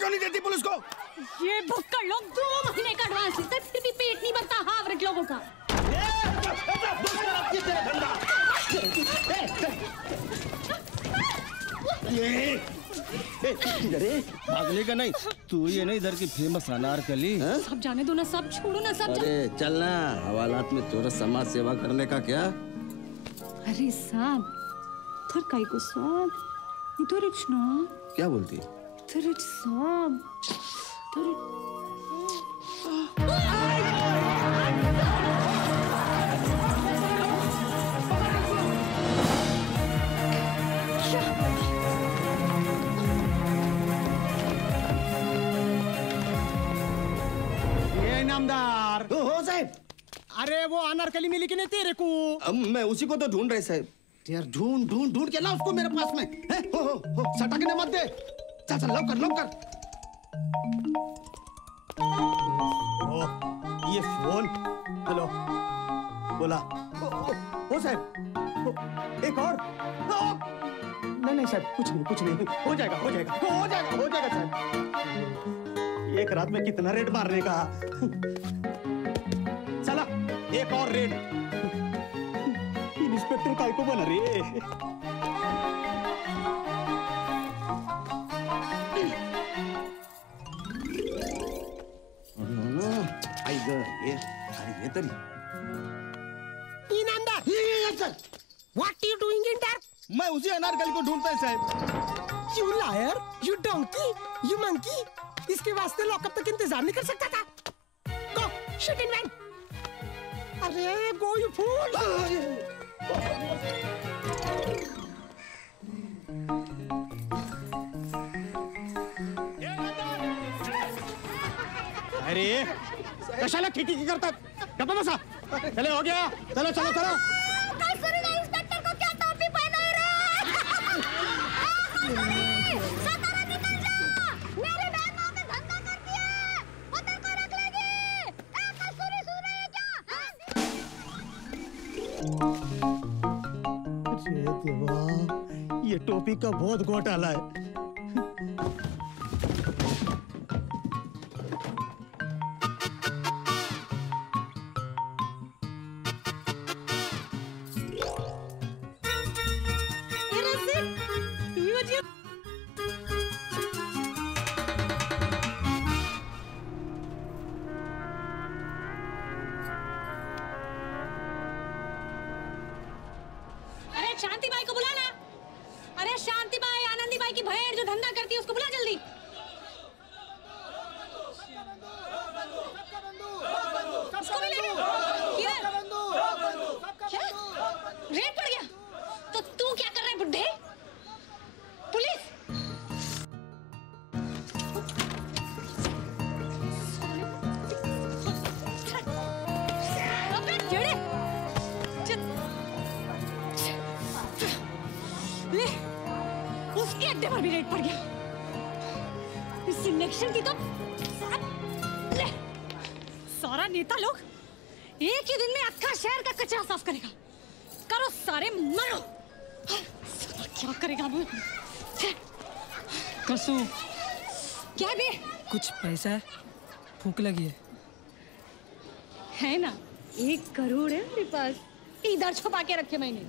क्यों नहीं देती पुलिस को? ये भुक्कड़ लोग 2 महीने का एडवांस लेते हैं, फिर भी पेट नहीं भरता हावरट लोगों का। भागने का नहीं, तू ये नहीं इधर की फेमस अनारकली। सब जाने दो ना, सब छोड़ो ना, सब अरे चलना, हवालात में थोड़ा समाज सेवा करने का क्या? अरे साहब, थर काई को साहब, इधर इचना। क्या बोलती? थर इच साहब, थर नामदार। हो साहब। अरे वो अनारकली मिली कि नहीं तेरे को? मैं उसी को तो ढूंढ रहे साहब। यार ढूंढ ढूंढ ढूंढ के ला उसको मेरे पास में। हो सटकने मत दे। चल चल लव कर लव कर। ये फोन। हेलो बोला। ओ साहब एक और। नहीं साहब कुछ नहीं हो जाएगा साहब। एक रात में कितना रेड मारने का? चला एक और रेड। इंस्पेक्टर काय को बना रे? ये तरी Inamdar, What you doing in dark? मैं उसी अनारकली को ढूंढता है साहब। You liar, you donkey, you monkey. इसके वास्ते लॉकअप तक इंतजार नहीं कर सकता था। Go, shit in van. अरे go you fool. अरे कशाला खिकी करतात? गप्पा बसा. चले हो गया. चलो चलो चलो. इंस्पेक्टर को क्या टोपी पहना है? सतारा निकल जा, मेरे बहन माँ में धंधा करती है, वो तेरे को रख लेगी। कसूरी सुन रही है क्या? अरे देवा, ये टोपी का बहुत घोटाला है। शांति बाई को बुलाना। अरे शांति बाई, आनंदी बाई की बहन जो धंधा करती है उसको बुला जल्दी। उसको भी ले क्या? रेड पड़ गया? तो तू क्या कर रहा है बुड्ढे? पुलिस! अबे जेड़े! ले, उसके अड्डे पर भी रेड पड़ गया। इस इलेक्शन की तो ले, सारा नेता लोग एक ही दिन में अक्खा शहर का कचरा साफ करेगा। करो सारे, मरो। क्या करेगा वो? कसू क्या बे? कुछ पैसा है, भूख लगी है ना? 1 करोड़ है मेरे पास, इधर छुपा के रखे मैंने।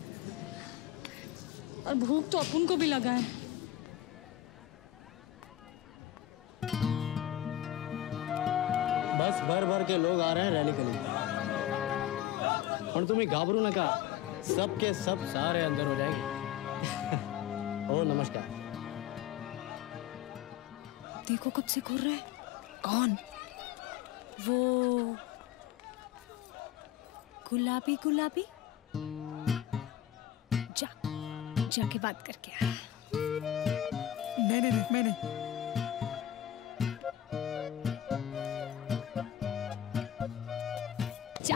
और भूख तो अपन को भी लगा है। बस भर भर के लोग आ रहे हैं रैली के लिए। और तुम्हें घाबरू नका, सबके सब सारे अंदर हो जाएंगे। ओ नमस्कार। देखो कब से घूर रहा है। कौन? वो गुलाबी गुलाबी। जाके बात करके आ। नहीं मैं नहीं। जा।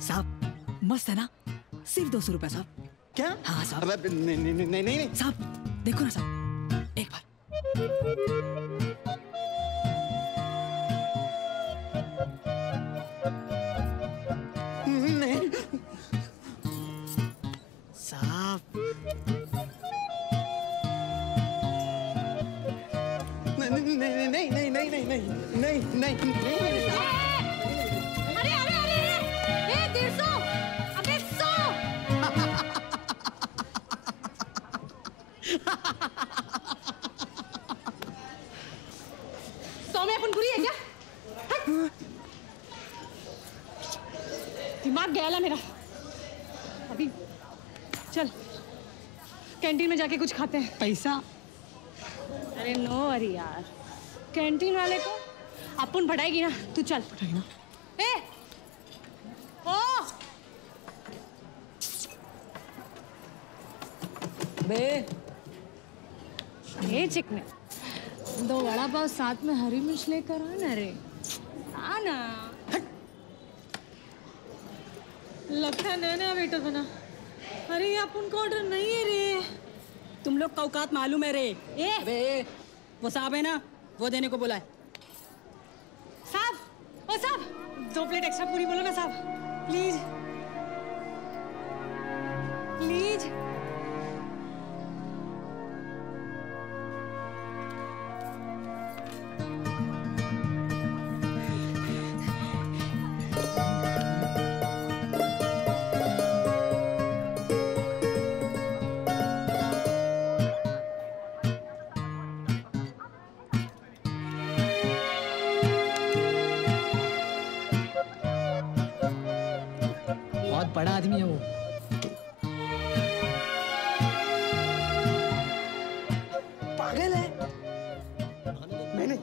साहब मस्त है ना? सिर्फ 200 रुपए साहब। क्या? हाँ साहब। नहीं साहब देखो ना साहब, एक बार। नहीं साहब, नहीं नहीं नहीं नहीं नहीं नहीं नहीं नहीं नहीं। अरे अरे अरे ए 150, अबे 100। सौ में अपन बुरी है क्या? हट। दिमाग गया ला मेरा। अभी चल कैंटीन में जाके कुछ खाते हैं। पैसा? अरे नो अरे यार, कैंटीन वाले को अपन पढ़ाएगी ना, तू चल। पटाएगी ना? ए ओ बे ये चिकने 2 वड़ा पाव साथ में हरी मिर्च लेकर आना रे, आना। लगता है नया नया वेटर बना। अरे ये अपन को ऑर्डर नहीं है रे। तुम लोग का औकात मालूम है रे। ए अबे वो साहब है ना, वो देने को बोला है। साहब, ओ साहब 2 प्लेट एक्स्ट्रा पूरी बोलो ना साहब, प्लीज प्लीज। बहुत बड़ा आदमी है वो। पागल है। नहीं नहीं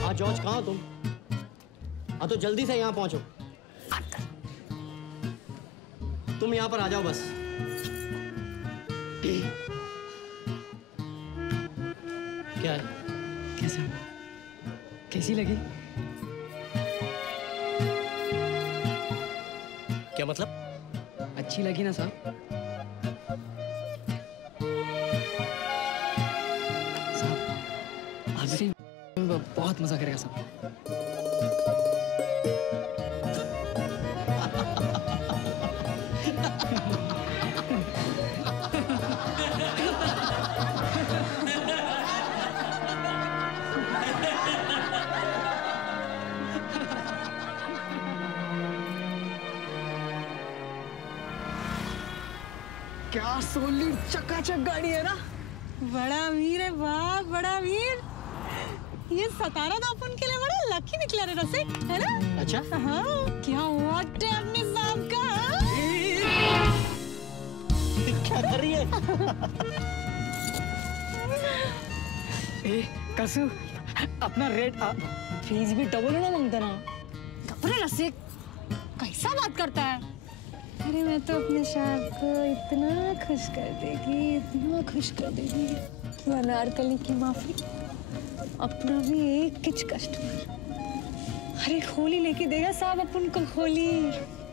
हाँ जॉर्ज, कहाँ हो तुम? हाँ तो जल्दी से यहाँ पहुंचो। तुम यहाँ पर आ जाओ बस। क्या है? कैसा? कैसी लगी? क्या मतलब? अच्छी लगी ना साहब? साहब आज से बहुत मजा करेगा साहब। क्या सोली चकाचक गाड़ी है ना। बड़ा वीर है बाप, बड़ा वीर। ये 17 तो अपन के लिए बड़ा लकी निकला रे रसिक, है ना? अच्छा हाँ, क्या हुआ अपने साहब का? क्या कर रही है? ए कसू, अपना रेट फीस भी डबल ना मांगता ना। कपड़े रसिक कैसा बात करता है? अरे मैं तो अपने साहब को इतना खुश कर देगी, इतना खुश कर देगी कि अनारकली की माफी, अपना भी एक किच कस्टमर। अरे खोली लेके देगा साहब अपन को, खोली।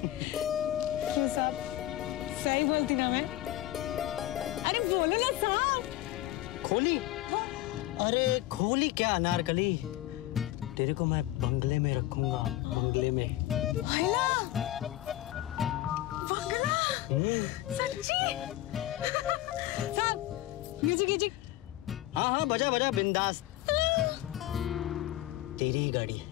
क्यों साहब, सही बोलती ना मैं? अरे बोलो ना साहब। खोली? अरे खोली क्या अनारकली, तेरे को मैं बंगले में रखूंगा, बंगले में। हैला बंगला, सच्ची? साहब म्यूजिक म्यूजिक। हाँ हाँ बजा बजा, बिंदास। तेरी ही गाड़ी है।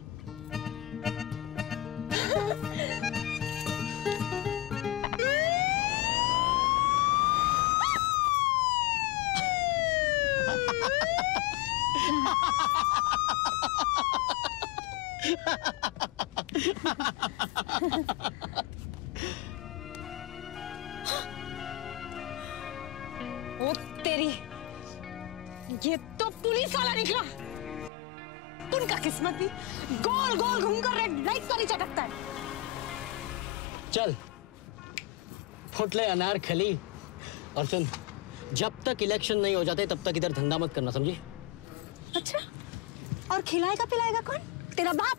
ओ तेरी, ये तो पुलिस वाला निकला। उनका किस्मत भी गोल गोल घूमकर रेड लाइट पर ही चटकता है। चल फुटले अनारकली, और सुन, जब तक इलेक्शन नहीं हो जाते तब तक इधर धंधा मत करना, समझी? अच्छा, और खिलाएगा पिलाएगा कौन? तेरा बाप।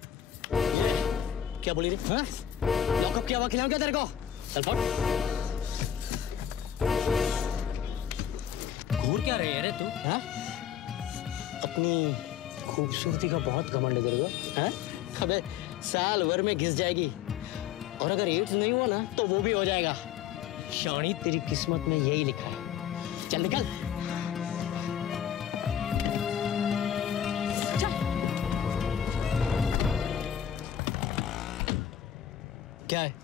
ये क्या बोली रे? हाँ? लॉकअप किया हुआ खिलाऊं क्या तेरे को? चल फट। घूर क्या रही है रे तू? हाँ? अपनी खूबसूरती का बहुत घमंड है तेरे को? हाँ? अबे साल भर में घिस जाएगी और अगर एड्स नहीं हुआ ना तो वो भी हो जाएगा। शानी तेरी किस्मत में यही लिखा है। चल निकल। क्या है?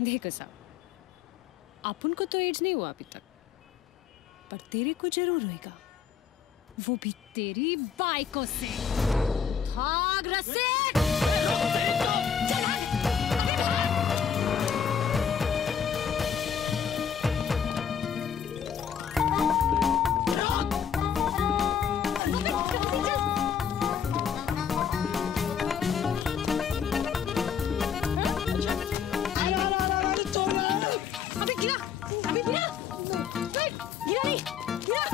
देख साहब, अपन को तो एड्स नहीं हुआ अभी तक, पर तेरे को जरूर होएगा, वो भी तेरी बाइकों से। भाग रसिक! चल भाग! अभी भाग! अभी गिरा! अभी गिरा! गिरा नहीं! गिरा!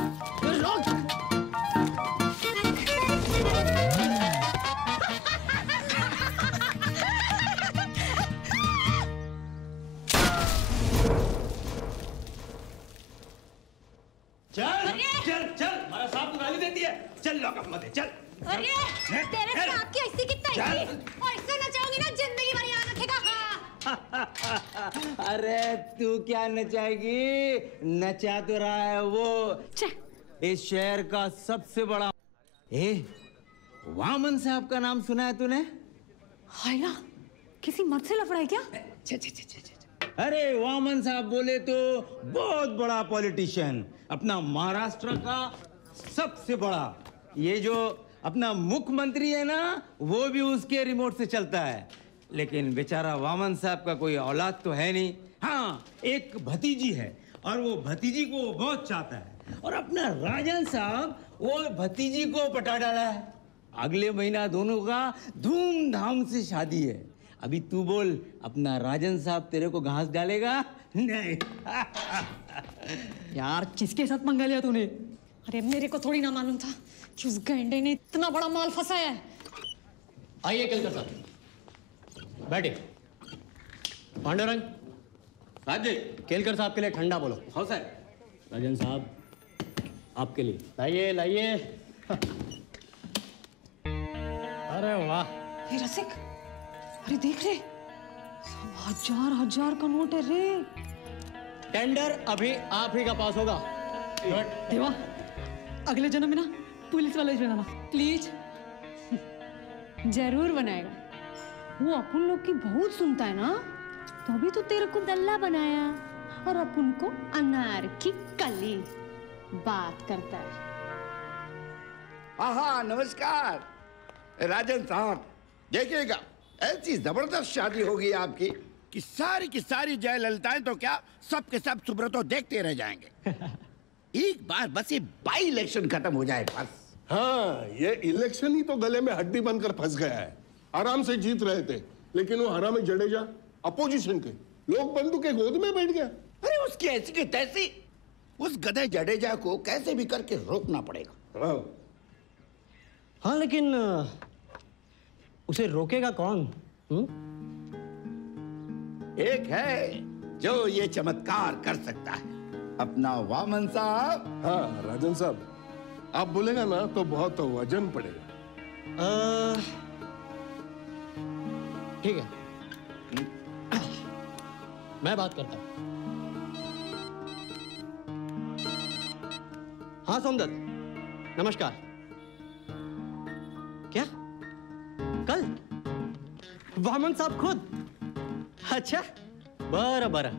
चल लॉकअप मत दे, चल। अरे तेरे साथ की ऐसी कितना है और इससे नचाऊंगी ना जिंदगी भर याद रखेगा। अरे तू क्या नचाएगी? नचा तो रहा है वो इस शहर का सबसे बड़ा। वामन साहब का नाम सुना है तूने? हाय ना, किसी मर्द से लफड़ा है क्या? अरे वामन साहब बोले तो बहुत बड़ा पॉलिटिशियन, अपना महाराष्ट्र का सबसे बड़ा। ये जो अपना मुख्यमंत्री है ना, वो भी उसके रिमोट से चलता है। लेकिन बेचारा वामन साहब का कोई औलाद तो है नहीं। हाँ, एक भतीजी है और वो भतीजी को बहुत चाहता है। और अपना राजन साहब वो भतीजी को पटा डाला है। अगले महीना दोनों का धूमधाम से शादी है। अभी तू बोल, अपना राजन साहब तेरे को घास डालेगा? नहीं। यार किसके साथ पंगा लिया तूने? अरे मेरे को थोड़ी ना मालूम था कि उस गैंडे ने इतना बड़ा माल फंसाया है। आइए केलकर साहब, बैठिए। पांडुरंग, हाँ जी। केलकर साहब के लिए ठंडा बोलो। हाँ सर। राजन साहब, आपके लिए लाइए लाइए। अरे वाह! हे रसिक, अरे देख रे, सब हजार हजार का नोट है रे। टेंडर अभी आप ही का पास होगा। देवा, अगले जन्म में ना पुलिस वाले बनाना प्लीज। जरूर बनाएगा। वो अपन लोग की बहुत सुनता है ना, तो अभी तो तेरे को दल्ला बनाया और अपन को अनार की कली बात करता है। हाँ, नमस्कार राजन साहब। देखिएगा, ऐसी जबरदस्त शादी होगी आपकी कि सारी जयललिताएं तो क्या, सब के सब सुब्रतो देखते रह जाएंगे। एक बार बस ये बाई इलेक्शन खत्म हो जाए बस। हाँ, ये इलेक्शन ही तो गले में हड्डी बनकर फंस गया है। आराम से जीत रहे थे, लेकिन वो हरामी जडेजा अपोजिशन के लोग बंदूक के गोद में बैठ गया। अरे उसकी ऐसी की तैसी, उस गधे जडेजा को कैसे भी करके रोकना पड़ेगा। हाँ, लेकिन उसे रोकेगा कौन? एक है जो ये चमत्कार कर सकता है, अपना वामन साहब। हाँ राजन साहब, आप बोलेगा ना तो बहुत वजन पड़ेगा। ठीक है, मैं बात करता हूं। हाँ सोमदत्त, नमस्कार। क्या कल वामन साहब खुद? अच्छा, बरं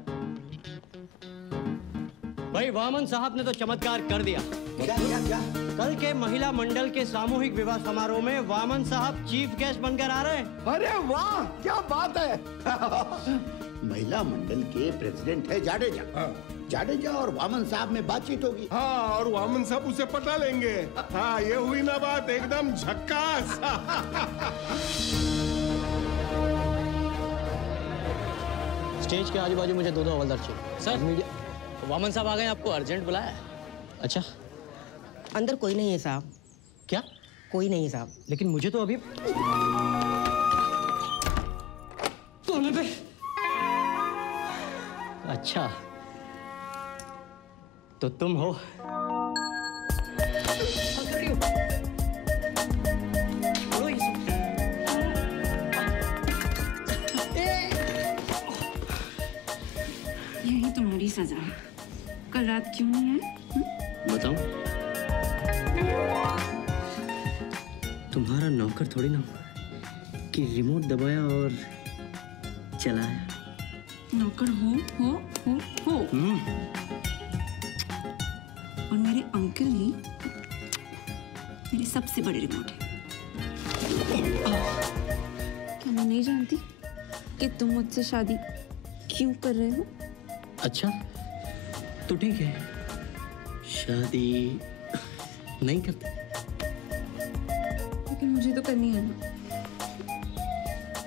भाई, वामन साहब ने तो चमत्कार कर दिया। क्या? कल के महिला मंडल के सामूहिक विवाह समारोह में वामन साहब चीफ गेस्ट बनकर आ रहे हैं। अरे वाह, क्या बात है। महिला मंडल के प्रेसिडेंट है जाडेजा। जाडेजा और वामन साहब में बातचीत होगी। हाँ, और वामन साहब उसे पटा लेंगे। हाँ, ये हुई ना बात, एकदम झक्कास। स्टेज के आजू बाजू मुझे दो हवलदार चाहिए। सर, वामन साहब आ गए, आपको अर्जेंट बुलाया है। अच्छा, अंदर कोई नहीं है साहब। क्या? कोई नहीं है साहब। लेकिन मुझे तो अभी सोने पे। अच्छा, तो तुम हो? यही तुम्हारी सजा है। कल रात क्यों नहीं आए? बताऊं? तुम्हारा नौकर थोड़ी ना कि रिमोट दबाया और चलाया। नौकर हो। और मेरे अंकल ही मेरे सबसे बड़े रिमोट है। क्या मैं नहीं जानती कि तुम मुझसे शादी क्यों कर रहे हो? अच्छा, तो ठीक है, शादी नहीं करते। लेकिन मुझे तो करनी है ना,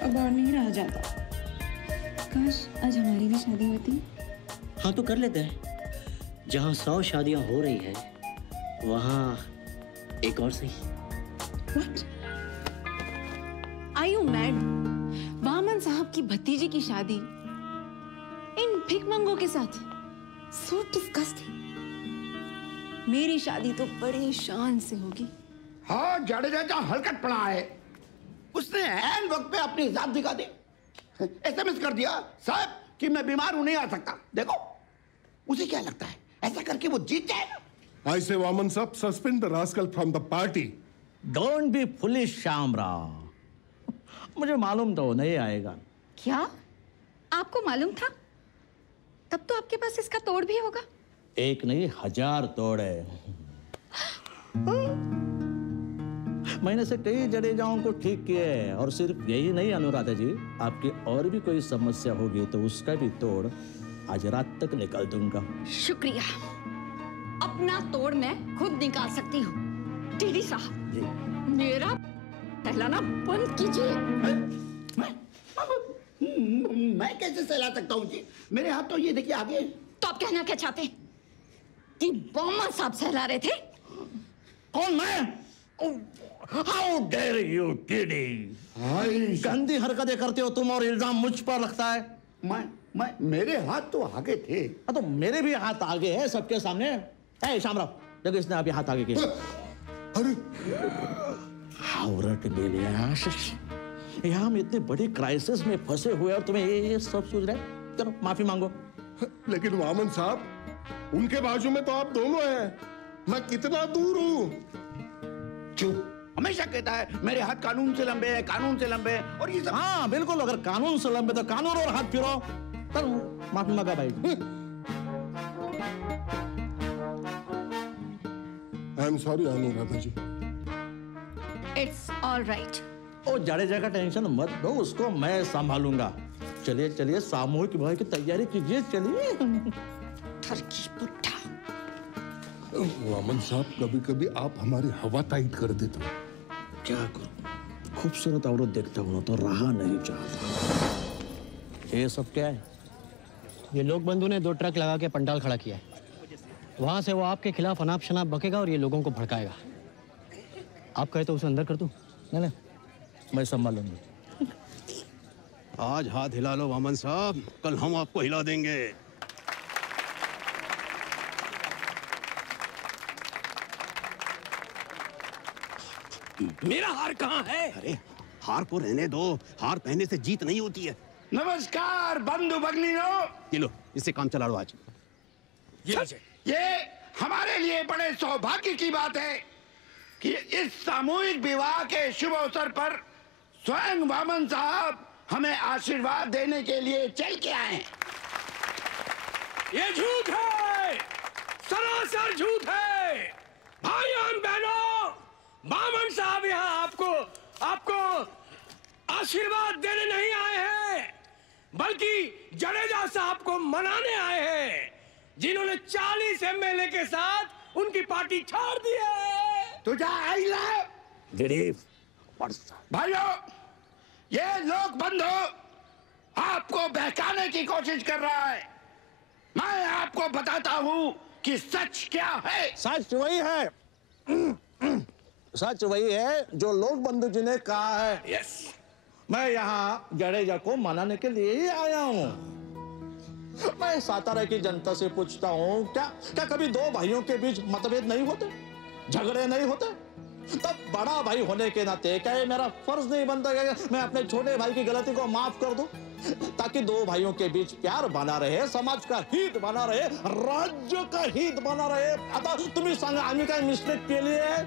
अब और नहीं रहा जाता। काश आज हमारी भी शादी होती। हाँ, तो कर लेते हैं। जहाँ 100 शादियां हो रही है, वहाँ एक और सही। What? Are you mad? Vaman साहब की भतीजी की शादी इन भिखमंगों के साथ? So disgusting. मेरी शादी तो बड़ी शान से होगी। हाँ, जाडेजा जहाँ हरकत पड़ा है, उसने ऐन वक्त पे अपनी जात दिखा दी। एसएमएस कर दिया साहब कि मैं बीमार हूं, नहीं आ सकता। देखो, उसे क्या लगता है ऐसा करके वो जीत जाएगा? I say, Vaman Sahab, suspend the rascal from the party. Don't be foolish Shyamrao, मुझे मालूम तो नहीं आएगा। क्या आपको मालूम था? तब तो आपके पास इसका तोड़ भी होगा। एक नहीं 1000 तोड़ है। मैंने से कई जडेजाओं को ठीक किए हैं, और सिर्फ यही नहीं अनुराधा जी, आपकी और भी कोई समस्या होगी तो उसका भी तोड़ आज रात तक निकाल दूंगा। शुक्रिया, अपना तोड़ मैं खुद निकाल सकती हूँ। टीडी साहब, मेरा सहलाना बंद कीजिए। मैं कैसे सहला सकता हूँ जी? मेरे हाथ तो ये देखिए आगे। तो आप कहना क्या चाहते कि वामन साहब सहला रहे थे? कौन मैं? How dare you TD! गंदी हरकतें करते हो तुम और इल्जाम मुझ पर लगता है। मैं मेरे हाथ तो आगे थे। हाँ, तो मेरे भी हाथ आगे है सबके सामने। है शामराव, देखो इसने अभी हाथ आगे किया। अरे हावरट मिले आशीष, यहाँ हम इतने बड़े क्राइसिस में फंसे हुए और तुम्हें ये सब सोच रहे? चलो माफी मांगो। लेकिन वामन साहब, उनके बाजू में तो आप दोनों हैं। मैं कितना दूर हूँ? चुप, हमेशा कहता है मेरे हाथ कानून से लंबे हैं, कानून से लंबे हैं, और ये सब। हाँ बिल्कुल, अगर कानून से लंबे तो कानून और हाथ फिरो। चलो माफी मांगा भाई। I am sorry Anuradha ji. It's all right. ओ जडेजा का टेंशन मत दो, उसको मैं संभालूंगा। चलिए चलिए, सामूहिक विवाह की तैयारी कीजिए, चलिए। ठरकी पुट्ठा। वामन साहब, कभी कभी आप हमारी हवा टाइट कर देते हो। क्या करूं, खूबसूरत औरत देखता हूं तो रहा नहीं चाहता। ये सब क्या है? ये लोक बंधु ने 2 ट्रक लगा के पंडाल खड़ा किया है। वहां से वो आपके खिलाफ अनाप शनाप बकेगा और ये लोगों को भड़काएगा। आप कहे तो उसे अंदर कर दूं? नहीं, मैं संभाल लूंगी। आज हाथ हिला लो वामन साहब, कल हम आपको हिला देंगे। मेरा हार कहाँ है? अरे हार को रहने दो, हार पहनने से जीत नहीं होती है। नमस्कार बंधु भगिनियों। ये लो, इससे काम चला लो आज। ये हमारे लिए बड़े सौभाग्य की बात है कि इस सामूहिक विवाह के शुभ अवसर पर स्वयं वामन साहब हमें आशीर्वाद देने के लिए चल के आए हैं। ये झूठ है, सरासर झूठ है। भाइयों बहनों, वामन साहब यहाँ आपको आशीर्वाद देने नहीं आए हैं, बल्कि जडेजा साहब को मनाने आए हैं, जिन्होंने 40 एमएलए के साथ उनकी पार्टी छोड़ दी है। तुझे आई भाइयों, ये लोक बंधु आपको बहकाने की कोशिश कर रहा है। मैं आपको बताता हूं कि सच क्या है? सच वही है, सच वही है जो लोक बंधु जी ने कहा है। यस। मैं यहाँ जडेजा को मनाने के लिए ही आया हूँ। मैं सातारा की जनता से पूछता हूँ, क्या कभी दो भाइयों के बीच मतभेद नहीं होते, झगड़े नहीं होते? तब बड़ा भाई होने के नाते क्या ये मेरा फर्ज नहीं बनता कि मैं अपने छोटे भाई की गलती को माफ कर दूं, ताकि दो भाइयों के बीच प्यार बना रहे, समाज का हित बना रहे, राज्य का हित बना रहे। आता तुम्ही सांगा आम्ही काय मिस्टेक केली आहे?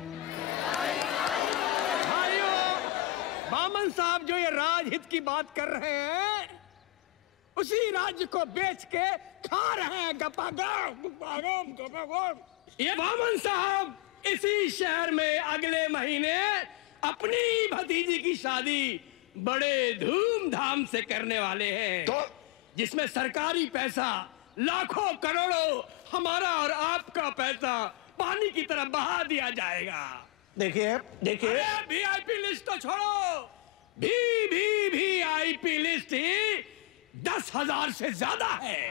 भाइयों, बामन साहब जो ये राजहित की बात कर रहे हैं, उसी राज्य को बेच के खा रहे हैं गपागप। ये बामन साहब इसी शहर में अगले महीने अपनी भतीजी की शादी बड़े धूमधाम से करने वाले हैं, तो जिसमें सरकारी पैसा लाखों करोड़ों हमारा और आपका पैसा पानी की तरह बहा दिया जाएगा। देखिए वीआईपी लिस्ट तो छोड़ो, वीआईपी लिस्ट ही 10,000 से ज्यादा है।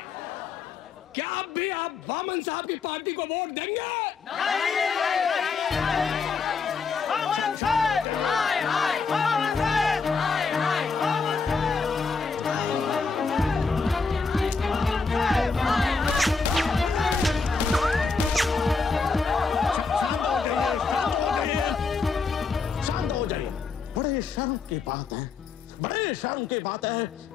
क्या अब भी आप वामन साहब की पार्टी को वोट देंगे? शांत हो जाइए। बड़े शर्म की बात है, बड़े शर्म की बात है।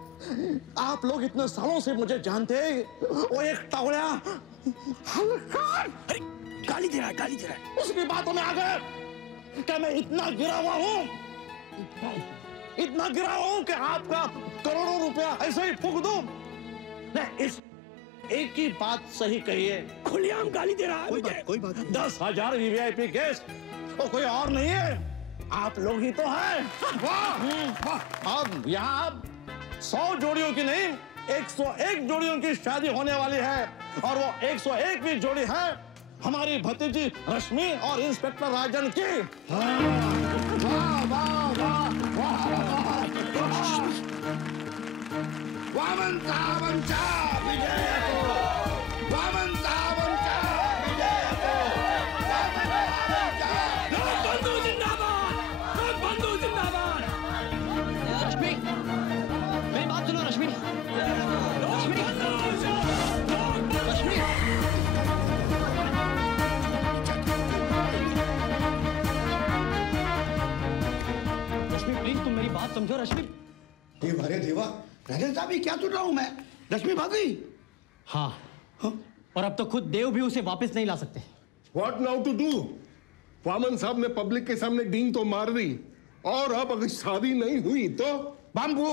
आप लोग इतने सालों से मुझे जानते, वो एक टवड़ा हल्का गाली दे रहा है। उसकी बातों में आ गए। क्या मैं इतना गिरा हुआ हूँ, इतना गिरा हूँ कि आपका करोड़ों रुपया ऐसे ही फूंक दूं? नहीं, इस एक ही बात सही कहिए। खुलेआम गाली दे रहा है। कोई बात 10,000 वीवीआईपी गेस्ट, वो कोई और नहीं है, आप लोग ही तो हैं। अब यहाँ 100 जोड़ियों की नहीं, 101 जोड़ियों की शादी होने वाली है, और वो 101वीं जोड़ी है हमारी भतीजी रश्मि और इंस्पेक्टर राजन की। वामन साहब विजय को, वामन साहब विजय को, लोक बंधु जिंदाबाद, लोक बंधु जिंदाबाद। रश्मि, मेरी बात सुनो रश्मि। रश्मि प्लीज तुम मेरी बात समझो रश्मि। देवा रे देवा, राजन साहब ये क्या सुन रहा हूं मैं? रश्मि भाग गई। हाँ, और अब तो खुद देव भी उसे वापस नहीं ला सकते। What now to do? Vaman साहब ने पब्लिक के सामने डींग तो मार दी, और अब अगर शादी नहीं हुई तो बाम्बू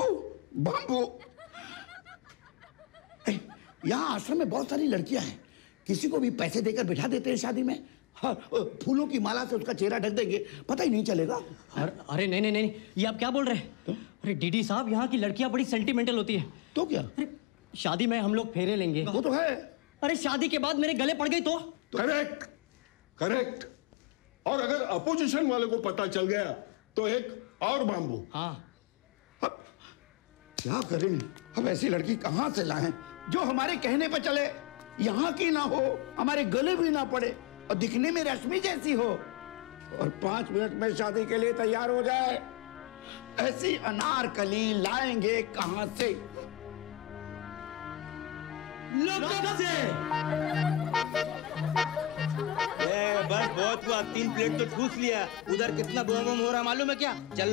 यहाँ आश्रम में बहुत सारी लड़कियां हैं, किसी को भी पैसे देकर बिठा देते हैं शादी में। हाँ, फूलों की माला से उसका चेहरा ढक देंगे, पता ही नहीं चलेगा। अरे नहीं, ये आप क्या बोल रहे हैं? अरे डीडी साहब, यहाँ की लड़कियां बड़ी सेंटिमेंटल होती है। तो क्या? शादी में हम लोग फेरे लेंगे। वो तो है। अरे शादी के बाद मेरे गले पड़ गई तो? करेक्ट। और अगर अपोजिशन वाले को पता चल गया तो एक और बाम्बू। हाँ। अब क्या करें? अब ऐसी लड़की कहां से लाएं जो हमारे कहने पर चले, यहाँ की ना हो, हमारे गले भी ना पड़े, और दिखने में रश्मि जैसी हो, और 5 मिनट में शादी के लिए तैयार हो जाए। ऐसी अनारकली लाएंगे कहां से? बस बहुत हुआ, 3 प्लेट तो ठूस लिया। उधर कितना बम बम हो रहा मालूम है क्या? चल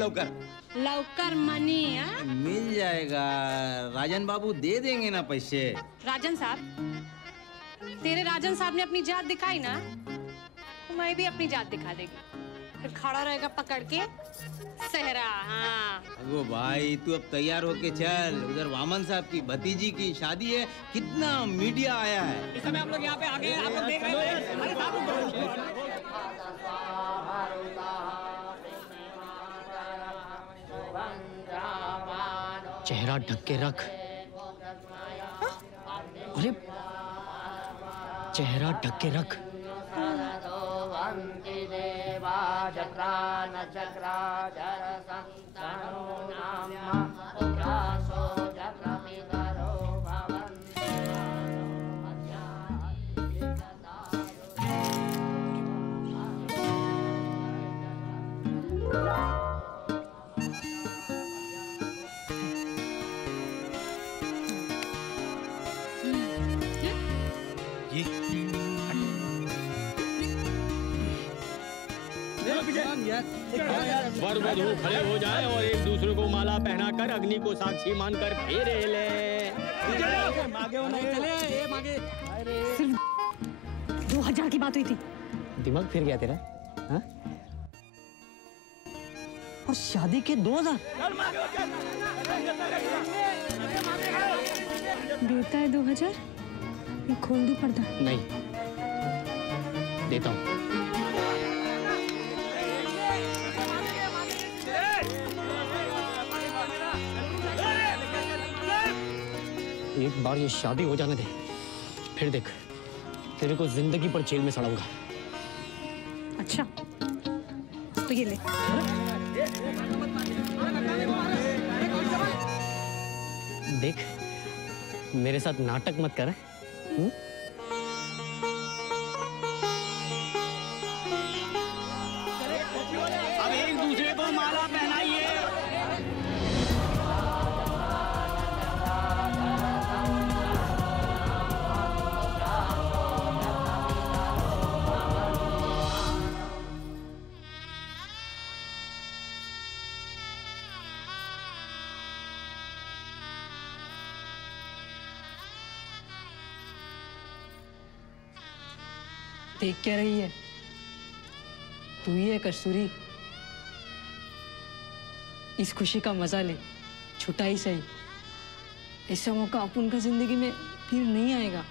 लौकर मनी। मिल जाएगा, राजन बाबू दे देंगे ना पैसे। राजन साहब, तेरे राजन साहब ने अपनी जात दिखाई ना, तो मैं भी अपनी जात दिखा देगी। फिर खड़ा रहेगा पकड़ के सहरा। हाँ अगो भाई, तू अब तैयार होके चल, उधर वामन साहब की भतीजी की शादी है। कितना मीडिया आया है। इस समय आप लोग यहाँ पे आ गए, आप लोग देख रहे हैं। चेहरा ढक के रख। अरे चेहरा ढक के रख। वर वधू खड़े हो जाएं और एक दूसरे को माला पहनाकर अग्नि को साक्षी मानकर फेरे ले। सिर्फ 2000 की बात हुई थी। दिमाग फिर गया तेरा? हाँ? और शादी के 2000? देता है 2000? मैं खोल दूं पर्दा? नहीं देता हूँ। एक बार ये शादी हो जाने दे, फिर देख तेरे को जिंदगी पर जेल में सड़ाऊंगा। अच्छा तो ये ले। देख मेरे साथ नाटक मत कर। अब एक दूसरे को माला पहनाइए। देख क्या रही है? तू ही है कस्तूरी। इस खुशी का मजा ले, छुटा ही सही। ऐसा मौका अपन का जिंदगी में फिर नहीं आएगा।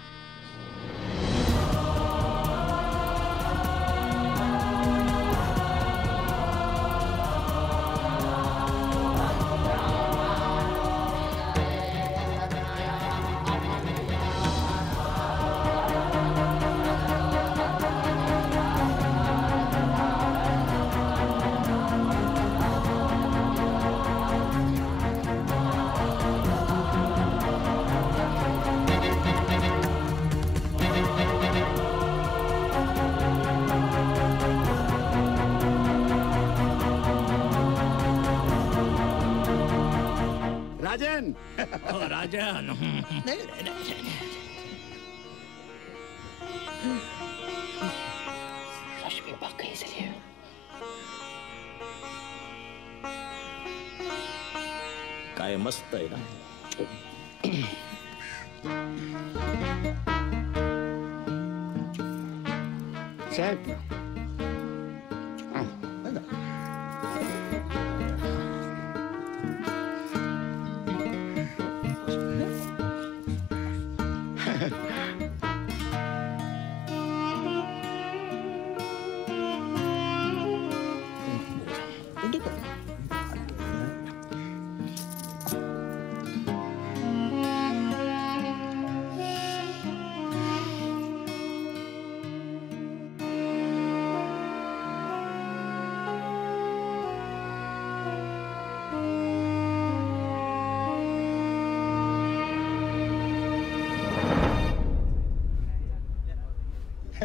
राजन राजन रश्मि भाग गई इसलिए। काय मस्त आहे ना। साहेब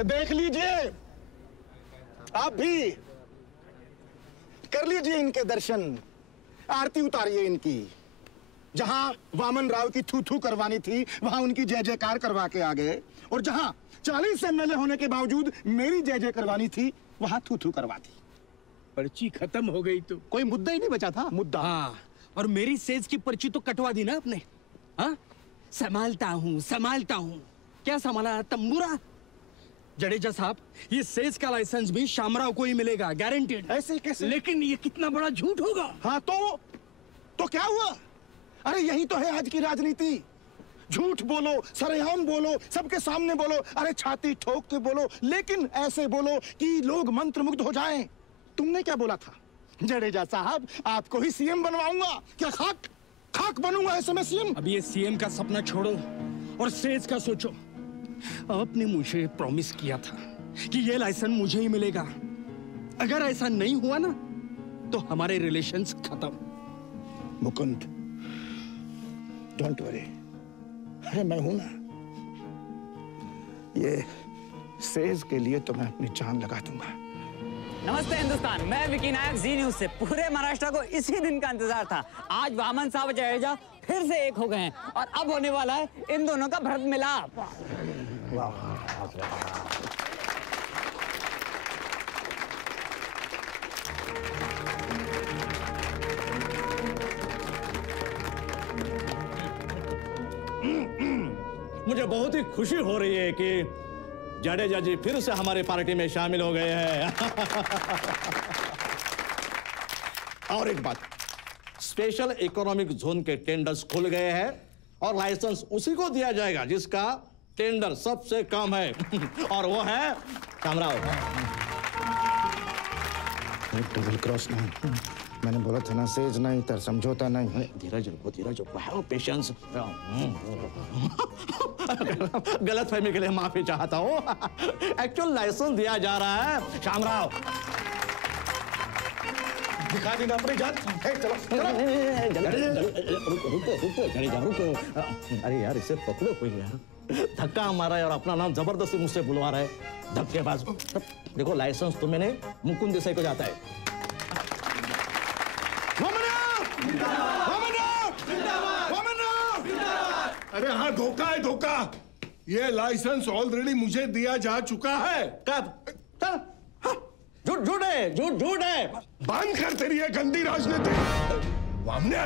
देख लीजिए, आप भी कर लीजिए इनके दर्शन, आरती उतारिए इनकी। जहां वामन राव की थू थू करवानी थी वहां उनकी जय जयकार करवा के आ गए, और जहां 40 MLA होने के बावजूद मेरी जय जय करवानी थी वहां थू थू करवा दी। पर्ची खत्म हो गई तो कोई मुद्दा ही नहीं बचा था। मुद्दा हाँ, और मेरी सेज की पर्ची तो कटवा दी ना आपने। हाँ, संभालता हूँ। क्या संभाला? तंबूरा। जडेजा साहब, ये सेज का लाइसेंस भी शामराव को ही मिलेगा, गारंटीड। ऐसे कैसे? लेकिन ये कितना बड़ा झूठ होगा। हाँ तो क्या हुआ? अरे यही तो है आज की राजनीति। झूठ बोलो, सरेआम बोलो, सबके सामने बोलो, अरे छाती ठोक के बोलो, लेकिन ऐसे बोलो कि लोग मंत्रमुग्ध हो जाएं। तुमने क्या बोला था? जडेजा साहब, आपको ही सीएम बनवाऊंगा। क्या खाक बनूंगा ऐसे में सीएम? अब ये सीएम का सपना छोड़ो और सेज का सोचो। आपने मुझे प्रॉमिस किया था कि ये लाइसेंस मुझे ही मिलेगा। अगर ऐसा नहीं हुआ ना तो हमारे रिलेशंस खत्म। मुकुंद, डोंट वरी, अरे मैं हूं ना। ये सेज के लिए तो मैं अपनी जान लगा दूंगा। नमस्ते हिंदुस्तान, मैं विकी नायक, जी न्यूज से। पूरे महाराष्ट्र को इसी दिन का इंतजार था। आज वामन साहब जडेजा फिर से एक हो गए हैं और अब होने वाला है इन दोनों का भरत मिलाप। मुझे बहुत ही खुशी हो रही है कि जडेजा जी फिर से हमारी पार्टी में शामिल हो गए हैं। और एक बात, स्पेशल इकोनॉमिक जोन के टेंडर्स खुल गए हैं और लाइसेंस उसी को दिया जाएगा जिसका टेंडर सबसे कम है और वो है शामराव। डबल क्रॉस नहीं, मैंने बोला था ना, सेज नहीं तर समझौता नहीं। धीरज रखो, धीरज रखो, पेशेंस। गलतफहमी के लिए माफी चाहता हूँ। एक्चुअल लाइसेंस दिया जा रहा है शामराव। दिखा देना अपनी जान। चलो रुको। अरे यार इसे पकड़ो कोई यार, धक्का मारा है और अपना नाम जबरदस्ती मुझसे बुलवा रहा है धक्केबाज। देखो लाइसेंस तो मैंने मुकुंद देसाई को जाता है। अरे हाँ, धोखा है धोखा। ये लाइसेंस ऑलरेडी मुझे दिया जा चुका है। कब? झूठ है। बंद कर तेरी ये गंदी राजनीति। वामना,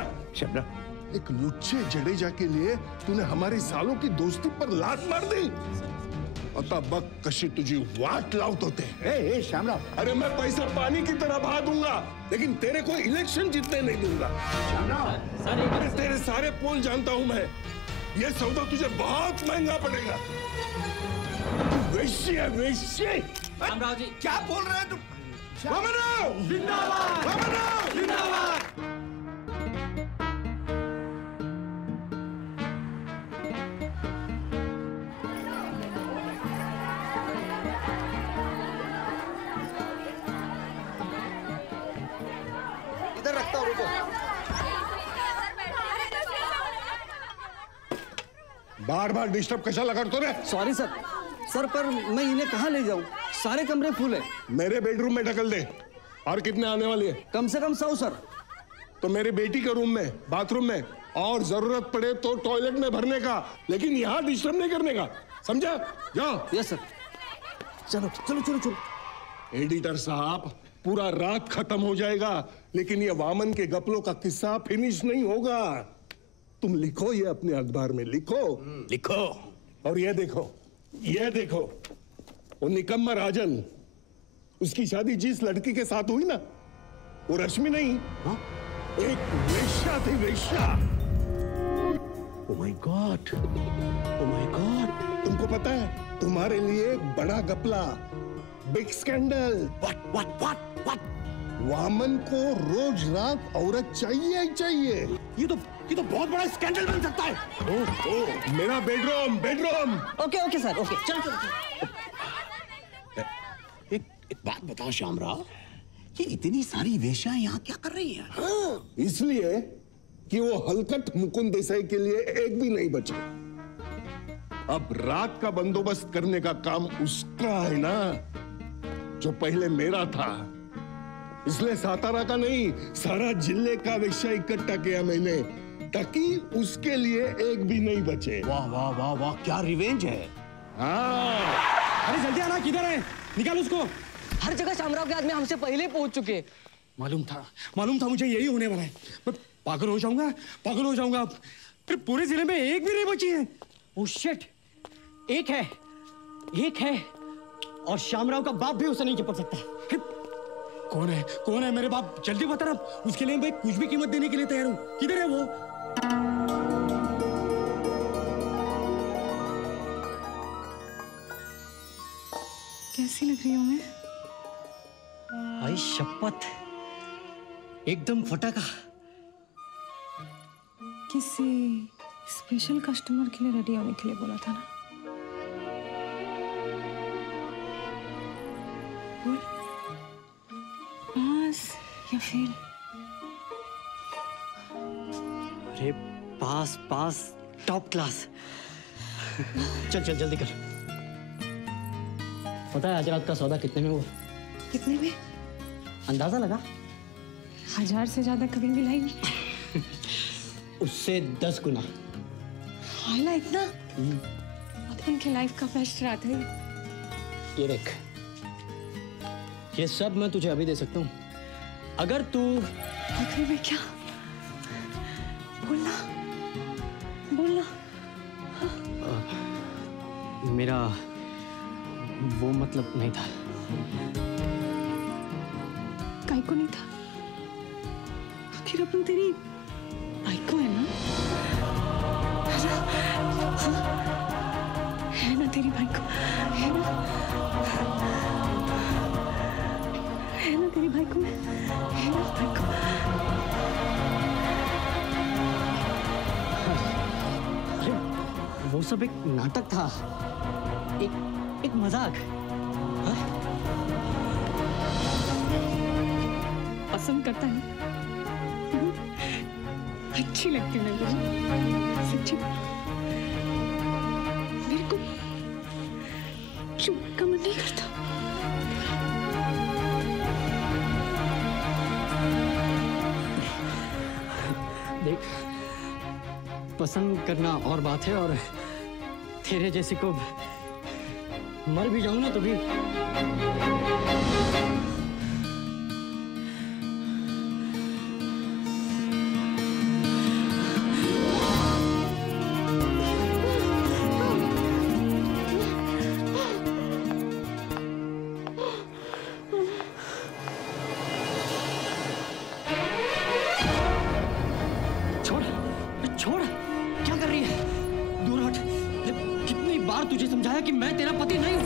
एक लुच्चे जडेजा के लिए तूने हमारी सालों की दोस्ती पर लात मार दी। आता बक कशी तुझी वाट लावत होते। ए श्यामराव, अरे मैं पैसा पानी की तरह बहा दूंगा, लेकिन तेरे को इलेक्शन जीतने नहीं दूंगा। अरे तेरे सारे पोल जानता हूं मैं। ये सौदा तुझे बहुत महंगा पड़ेगा। वेश्या वेश्या। शामराव जी क्या बोल रहे हैं तुम? इधर रखता हूँ, रुको। बार बार डिस्टर्ब कशाला करतो रे? सॉरी सर, पर मैं इन्हें कहाँ ले जाऊँ? सारे कमरे फुल है। मेरे बेडरूम में ढकल दे। और कितने आने वाले हैं? कम से कम 100 सर। तो मेरी बेटी के रूम में, बाथरूम में, और जरूरत पड़े तो टॉयलेट में भरने का, लेकिन यहाँ डिस्टर्ब नहीं करने का, समझा? जाओ। Yes sir. चलो। एडिटर साहब, पूरा रात खत्म हो जाएगा, लेकिन ये वामन के गपलों का किस्सा फिनिश नहीं होगा। तुम लिखो, ये अपने अखबार में लिखो। और ये देखो, वो निकम्मा राजन, उसकी शादी जिस लड़की के साथ हुई ना, वो रश्मि नहीं, एक वेश्या थी, वेश्या। ओह माय गॉड। तुमको पता है, तुम्हारे लिए बड़ा गपला, बिग स्कैंडल। व्हाट? वामन को रोज रात औरत चाहिए ही चाहिए। ये तो बहुत बड़ा स्कैंडल बन सकता है। मेरा बेडरूम। Okay sir, okay. चलो। एक बात बताओ शामराव, ये इतनी सारी वेश्याएं यहाँ क्या कर रही हैं? हाँ, इसलिए कि वो हलकट मुकुंद देसाई के लिए एक भी नहीं बचे। अब रात का बंदोबस्त करने का काम उसका है ना, जो पहले मेरा था। इसलिए सातारा का नहीं, सारा जिले का वेश्या इकट्ठा किया मैंने, ताकि उसके लिए एक भी नहीं बचे। वाह, क्या रिवेंज है। हाँ। अरे जल्दी आना, किधर है? निकाल उसको। हर जगह शामराव के आदमी हमसे पहले पहुंच चुके। मालूम था मुझे यही होने वाला है। मैं पागल हो जाऊंगा अब। फिर पूरे जिले में एक भी नहीं बची है। ओह शिट, एक है और शामराव का बाप भी उसे नहीं चिपक सकता। कौन है मेरे बाप? जल्दी बता ना, उसके लिए मैं कुछ भी कीमत देने के लिए तैयार हूँ। किधर है वो? कैसी लग रही हूँ मैं? आई शपथ, एकदम फटाका। किसी स्पेशल कस्टमर के लिए रेडी होने के लिए बोला था ना? बोल, पास या फेल? अरे पास टॉप क्लास। चल जल्दी कर। पता है आज रात का सौदा कितने में हुआ? कितने में? अंदाजा लगा। 1000 से ज्यादा कभी मिला ही नहीं। उससे 10 गुना। हाला इतना? अब उनके लाइफ का बेस्ट रात है। ये देख, ये सब मैं तुझे अभी दे सकता हूँ अगर तू। आखिर में क्या? बोलना। मेरा वो मतलब नहीं था। काहे को नहीं था? आखिर अपन तेरी भाईको है ना? है ना तेरी भाईको? है ना? है ना तेरी भाईको? है ना भाईको? अरे वो सब एक नाटक था, एक मजाक। हाँ? पसंद करता है? अच्छी लगती है मुझे, सच्ची। मेरे को चुप का मन नहीं करता। देख, पसंद करना और बात है, और तेरे जैसे को मर भी जाऊं ना तो भी छोड़। क्या कर रही है? दूर हट। कितनी बार तुझे समझाया कि मैं तेरा पति नहीं हूं।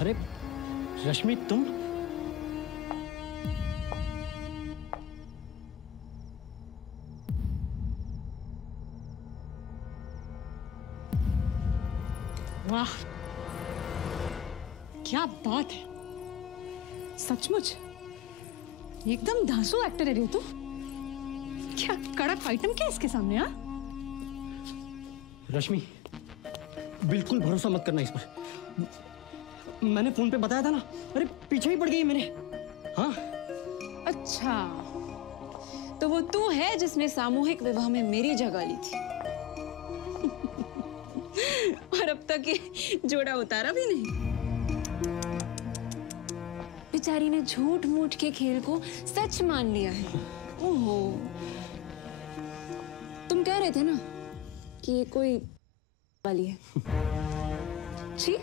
अरे रश्मि, तुम? वाह, क्या बात है। सचमुच एकदम धांसू एक्टर है रे तू। क्या कड़क आइटम क्या इसके सामने? हाँ रश्मि, बिल्कुल भरोसा मत करना इस पर। मैंने फोन पे बताया था ना। अरे पीछे ही पड़ गई मेरे। हाँ। अच्छा, तो वो तू है जिसने सामूहिक विवाह में मेरी जगह ली थी। और अब तक ये जोड़ा उतारा भी नहीं। बेचारी ने झूठ मूठ के खेल को सच मान लिया है। ओहो, तुम कह रहे थे ना कि ये कोई वाली है। छी,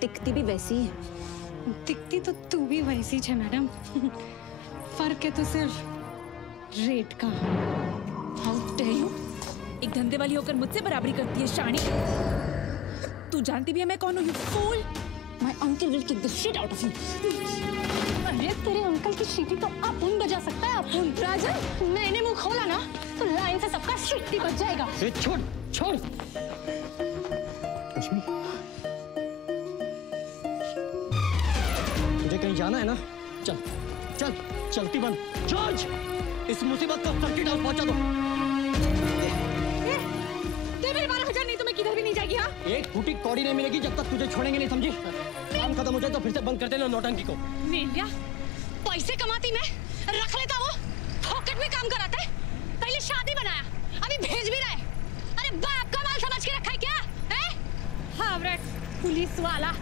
दिखती भी वैसी है। दिखती तो तू भी वैसी है मैडम। फर्क है तो सिर्फ रेट का। How dare you! एक धंधे वाली होकर मुझसे बराबरी करती है शानी। तू जानती भी है मैं कौन हूँ? You fool! My uncle will kick the shit out of you. अरे तेरे अंकल की सीटी तो अपन बजा सकता है। अपन राजन, मैंने मुंह खोला ना तो लाइन से सबका सीटी बज जाएगा। छोड़ छोड़। रश्मि, तुझे कहीं जाना है ना? चल चल, चलती बन। जॉर्ज, इस मुसीबत को सर्किट हाउस पहुंचा दो। मेरे 12,000 नहीं तो मैं किधर भी नहीं जाएगी। हाँ, एक फूटी कौड़ी नहीं मिलेगी जब तक तुझे छोड़ेंगे नहीं, समझी? काम खत्म हो जाए तो फिर से बंद करते लो नौटंकी को। नेलिया, पैसे कमाती मैं, रख लेता वो, पॉकेट में काम कराता है। पहले शादी बनाया, अभी भेज भी रहा है। अरे बाप का माल समझ के रखा है क्या? हैं? हावरेट पुलिस वाला।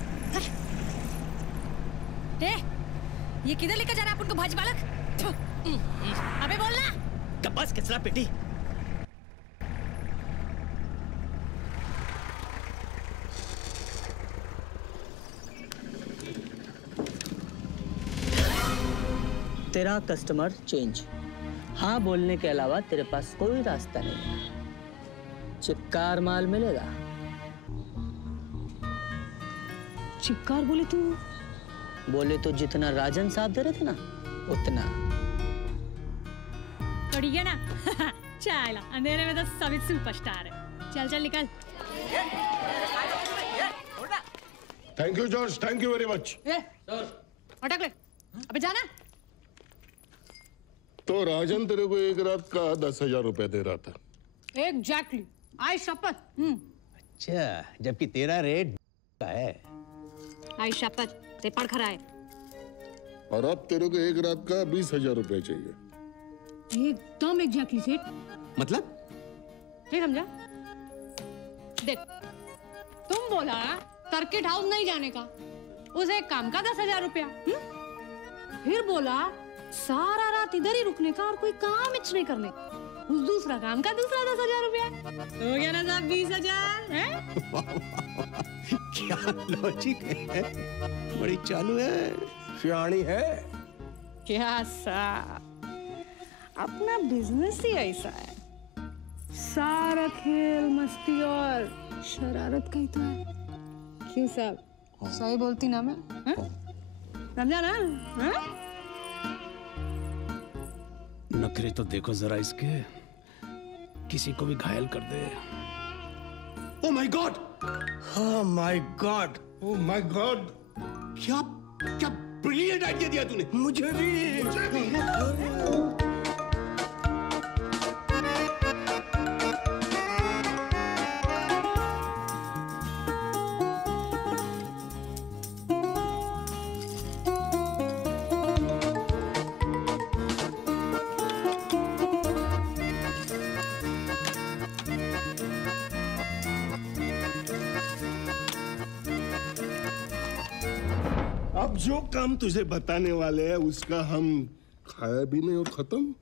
ये किधर लेकर जा रहा है अपन को भाजी बालक? अबे बोलना। बस किसरा पेटी। तेरा कस्टमर चेंज। हाँ बोलने के अलावा तेरे पास कोई रास्ता नहीं है। चिक्कार माल मिलेगा। चिक्कार बोले तू? बोले तो जितना राजन साहब दे रहे थे ना, उतना। पड़ी गया ना? चला, अंधेरे में तो सभी सुपरस्टार है। चल चल निकल। Thank you George, thank you very much. अटक ले। अबे जाना। तो राजन तेरे को एक रात का 10,000 रुपए दे रहा था। एग्जैक्टली, आई शपथ। अच्छा, जबकि तेरा रेट का है। आई शपथ, ते पढ़ खरा है। और अब तेरे को एक रात का 20,000 रुपए चाहिए। एकदम एग्जैक्टली सेठ। मतलब? नहीं समझा? देख, तुम बोला सर्किट हाउस नहीं जाने का, उसे एक काम का 10,000 रुपया। फिर बोला सारा रात रात इधर ही रुकने का और कोई काम इच नहीं करने का। उस दूसरा काम का दूसरा 10,000 रुपया हो गया ना साहब 20,000 है। क्या लॉजिक है, बड़ी चालू है, सियाणी है। क्या साहब, अपना बिजनेस ही ऐसा है, सारा खेल मस्ती और शरारत का ही तो है। क्यों साहब, सही बोलती ना मैं? समझा ना? नखरे तो देखो जरा इसके, किसी को भी घायल कर दे। Oh my God, oh my God, oh my God, क्या क्या ब्रिलियंट आइडिया दिया तूने। मुझे भी। अब जो काम तुझे बताने वाले हैं उसका हम खाया भी नहीं और खत्म।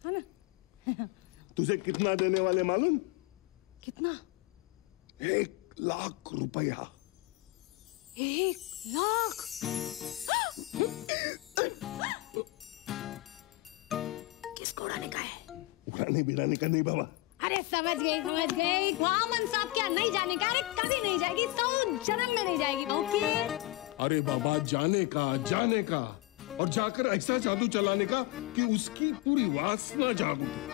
खाना तुझे कितना देने वाले मालूम? कितना? 1,00,000 रुपया। 1,00,000? किसको उड़ाने का है? उड़ाने बिड़ाने का नहीं बाबा। अरे समझ गई। वामन साहब क्या नहीं जाने का? अरे कभी नहीं जाएगी, 100 जन्म में नहीं जाएगी। ओके। अरे बाबा, जाने का और जाकर ऐसा जादू चलाने का कि उसकी पूरी वासना जाग उठे,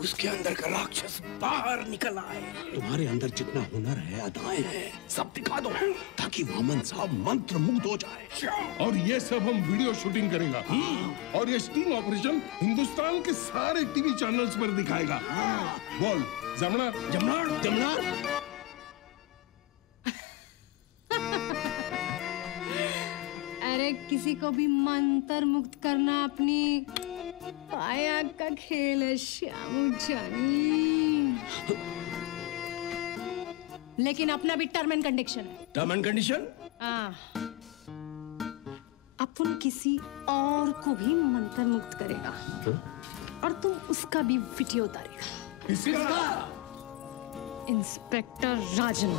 उसके अंदर का राक्षस बाहर निकल आए। तुम्हारे अंदर जितना हुनर है, अदाएं हैं, सब दिखा दो ताकि वामन साहब मंत्र मुग्ध हो जाए। और ये सब हम वीडियो शूटिंग करेगा और ये स्टिंग ऑपरेशन हिंदुस्तान के सारे टीवी चैनल्स पर दिखाएगा। बोल जमना जमना जमना। अरे किसी को भी मंत्र मुक्त करना अपनी पाया का खेल है श्यामू जानी। लेकिन अपना भी टर्म एंड कंडीशन है। Term and condition? अपन किसी और को भी मंत्र मुक्त करेगा और तुम उसका भी वीडियो उतारेगा। किसका? इंस्पेक्टर राजन।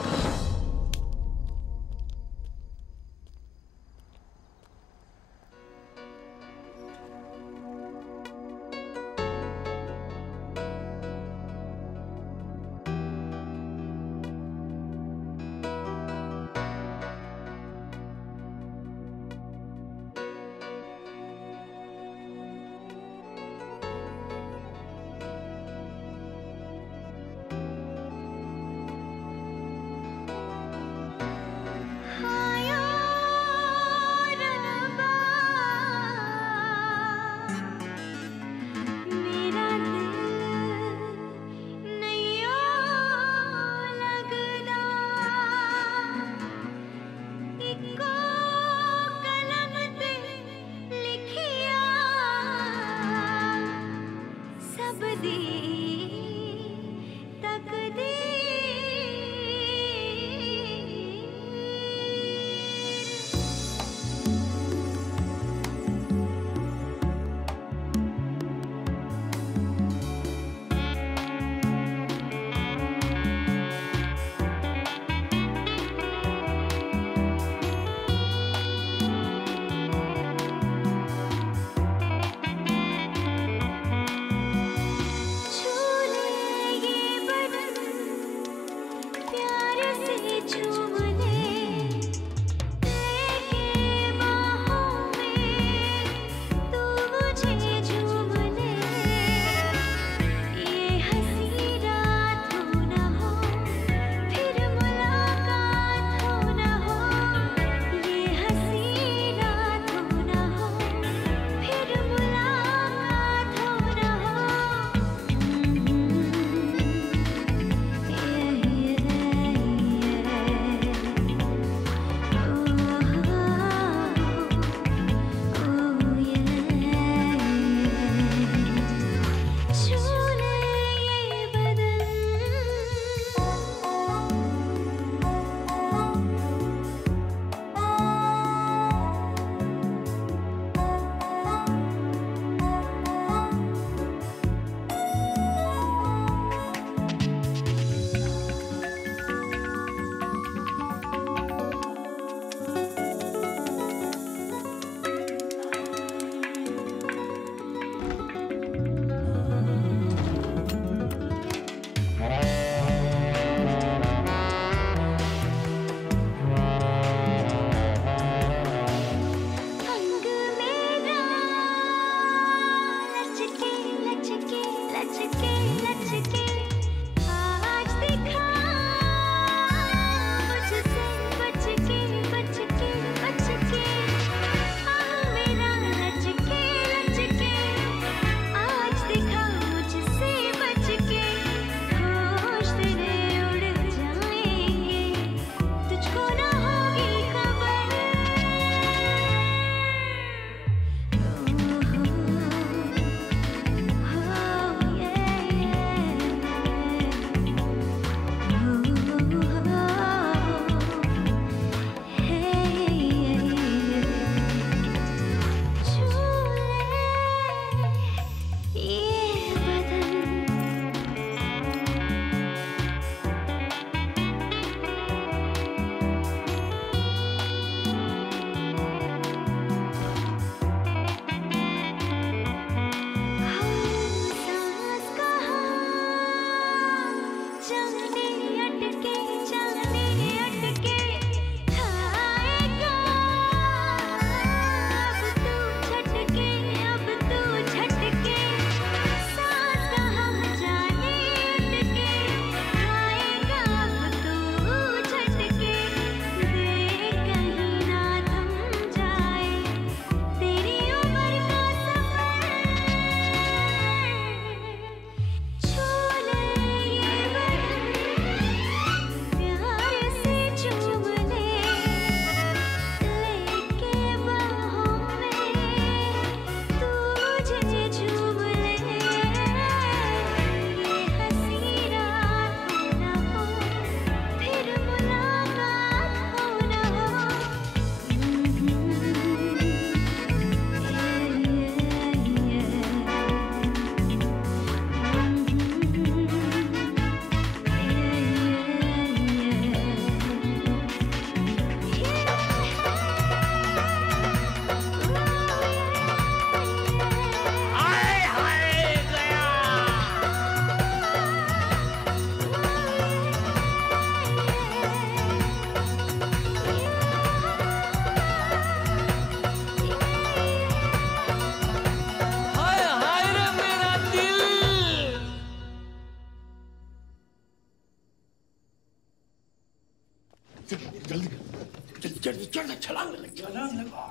जल्दी चढ़ छलांग लगा।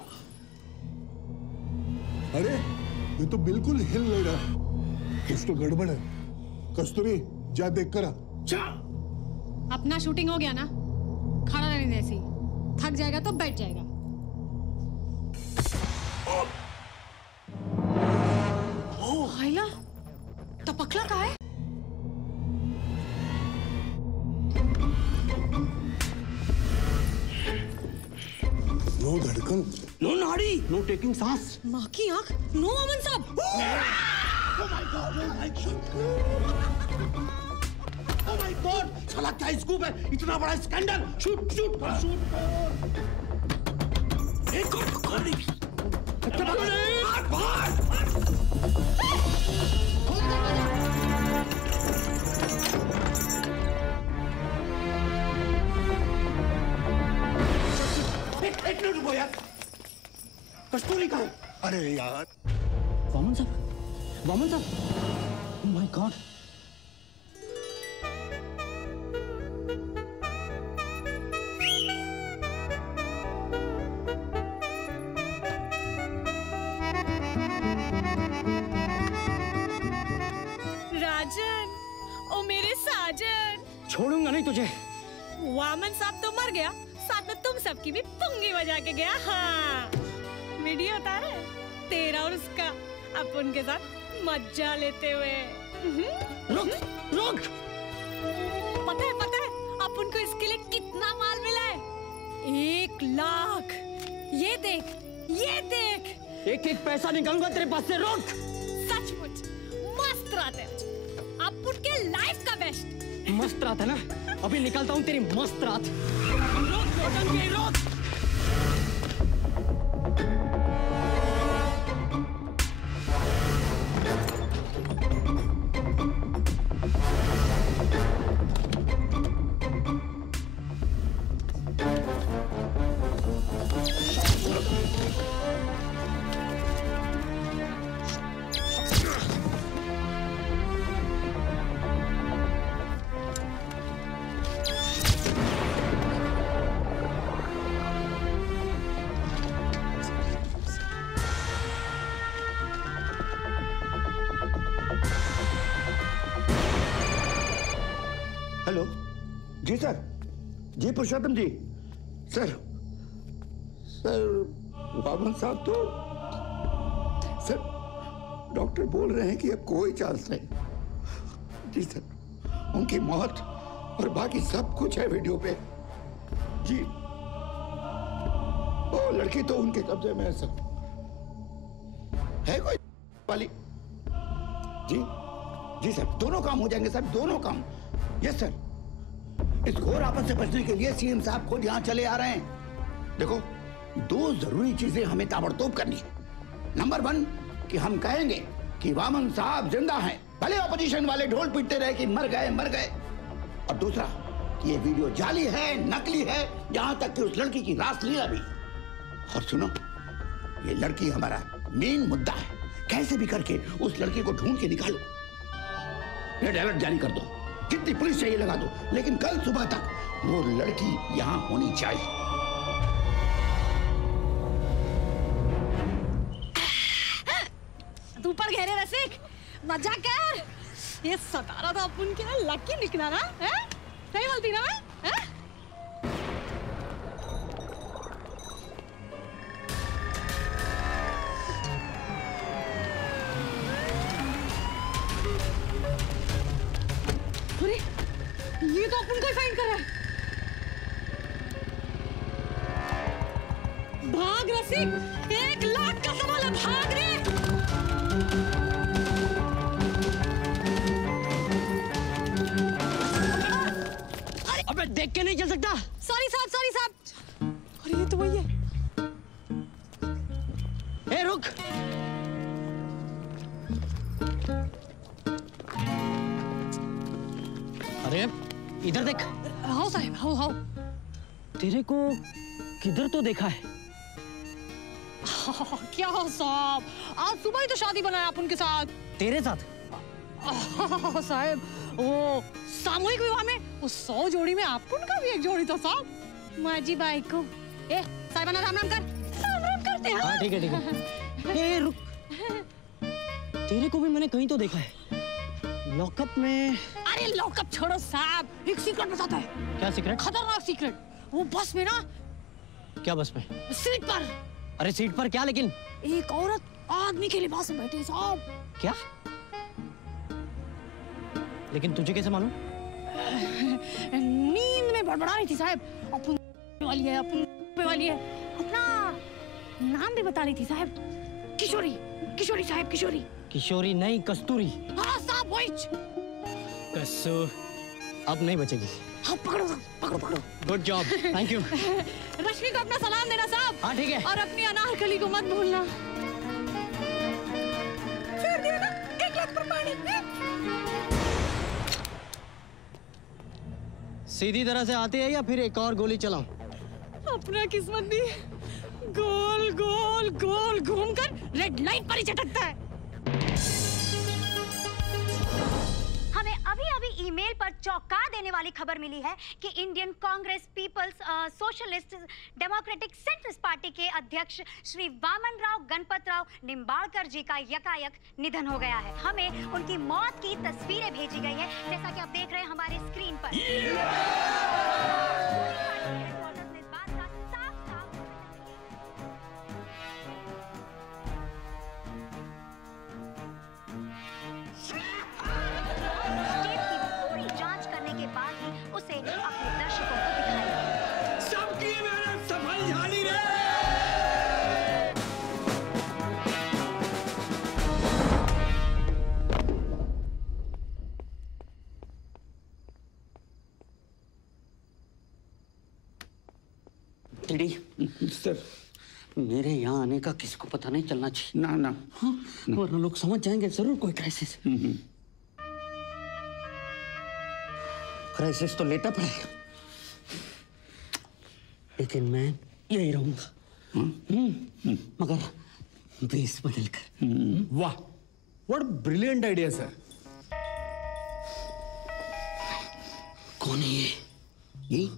अरे ये तो बिल्कुल हिल नहीं रहा, कुछ तो गड़बड़ है। कस्तूरी जा देख कर आ। अपना शूटिंग हो गया ना, खड़ा रहने दे, ऐसे थक जाएगा तो बैठ जाएगा। हाइला टपकला कहाँ है? नो धड़कन, नो नाड़ी, नो टेकिंग सांस। माँ की आँख, नो अमन साहब। Oh my God! साला क्या स्कूप है? इतना बड़ा स्कैंडल! Shoot shoot shoot! एक और नहीं। एक मिनट रुको यार। कस्तूरी कहाँ है? अरे यार, वामन साहब, वामन साहब, ओह माय गॉड। राजन, ओ मेरे साजन। छोड़ूंगा नहीं तुझे। वामन साहब तो मर गया, साथ में तुम सबकी भी पुंगी बजा के गया। हाँ, वीडियो उतारे तेरा और उसका अपन के साथ मजा लेते हुए। रुक रुक। पता है अपन को इसके लिए कितना माल मिला है? 1 लाख। ये देख, ये देख। एक एक पैसा निकालूंगा तेरे पास से। रुक। सचमुच मस्त रात है अपन के लाइफ का बेस्ट। मस्त रात है ना? अभी निकालता हूँ तेरी मस्त रात। रोक। हेलो जी सर, जी पुरुषोत्तम जी। सर वामन साहब तो सर डॉक्टर बोल रहे हैं कि अब कोई चांस नहीं। जी सर, उनकी मौत और बाकी सब कुछ है वीडियो पे। जी वो लड़की तो उनके कब्जे में है सर। है कोई वाली? जी सर, दोनों काम हो जाएंगे सर, दोनों काम। Yes sir. इस घोर आपस से बचने के लिए सीएम साहब खुद यहाँ चले आ रहे हैं। देखो, 2 जरूरी चीजें हमें ताबड़तोब करनी है। नंबर 1 कि हम कहेंगे कि वामन साहब जिंदा हैं, भले ऑपोजिशन वाले ढोल पीटते रहे कि मर गए। और दूसरा कि ये वीडियो जाली है, नकली है, यहां तक कि उस लड़की की रासलीला भी। और सुनो, ये लड़की हमारा मेन मुद्दा है। कैसे भी करके उस लड़की को ढूंढ के निकालो। रेड अलर्ट जारी कर दो, जितनी पुलिस चाहिए लगा दो, लेकिन कल सुबह तक वो लड़की यहां होनी चाहिए। तू पर घेरे रसिक, मजा कर। ये सतारा तो अपन के लकी निकला ना, हैं? सही बोलती ना मैं? हैं? अरे, ये तो अपन को ही फाइंड कर रहा है। भाग रसिक, 1 लाख का सवाल है, भाग रे। अबे देख के नहीं चल सकता। सॉरी साहब। अरे ये तो वही है। ए रुक। अरे इधर देख। हाँ साहब, हाँ। तेरे को किधर तो देखा है। क्या साहब, आज सुबह ही तो शादी बनाया अपन के साथ। तेरे साथ? साहब, वो सामूहिक विवाह में वो 100 जोड़ी में अपन का भी एक जोड़ी था साहब। माझी बाई को ए साहिबाना राम राम करते हैं। हाँ ठीक है ठीक है। ए रुक, तेरे को भी मैंने कहीं तो देखा है लॉकअप में। अरे लॉकअप छोड़ो साहब, एक सीक्रेट बताता है। क्या सीक्रेट? खतरनाक सीक्रेट। वो बस में ना। क्या बस में? सीट पर। अरे सीट पर क्या? लेकिन एक औरत आदमी के लिबास में बैठी है साहब। क्या? लेकिन तुझे कैसे मालूम? नींद में बड़बड़ा रही थी साहब। अपन वाली है, अपन वाली है। अपना नाम भी बता रही थी साहब। किशोरी, किशोरी साहब, किशोरी। किशोरी नहीं, कस्तूरी। हाँ साहब वही। कस्तू अब नहीं बचेगी। हाँ पकड़ो पकड़ो पकड़ो। Good job, thank you. Rashmi को अपना सलाम देना साहब। हाँ ठीक है। और अपनी अनारकली को मत भूलना। फिर देना 1 लाख पर पानी। सीधी तरह से आती है या फिर एक और गोली चलाऊं? अपना किस्मत भी गोल गोल गोल घूमकर रेड लाइट पर ही चटकता है। हमें अभी अभी ईमेल पर चौंका देने वाली खबर मिली है कि Indian Congress people's socialist democratic centrist party के अध्यक्ष श्री वामन राव गणपत राव निम्बाड़कर जी का यकायक निधन हो गया है। हमें उनकी मौत की तस्वीरें भेजी गई है, जैसा कि आप देख रहे हैं हमारे स्क्रीन पर। सर, मेरे यहाँ आने का किसी को पता नहीं चलना चाहिए। ना ना, हाँ, वरना लोग समझ जाएंगे जरूर कोई क्राइसिस। क्राइसिस तो लेटा पड़ेगा, लेकिन मैं यही रहूंगा। मगर बेस बदल कर। वाह, व्हाट ब्रिलियंट आइडिया सर। कौन है ये?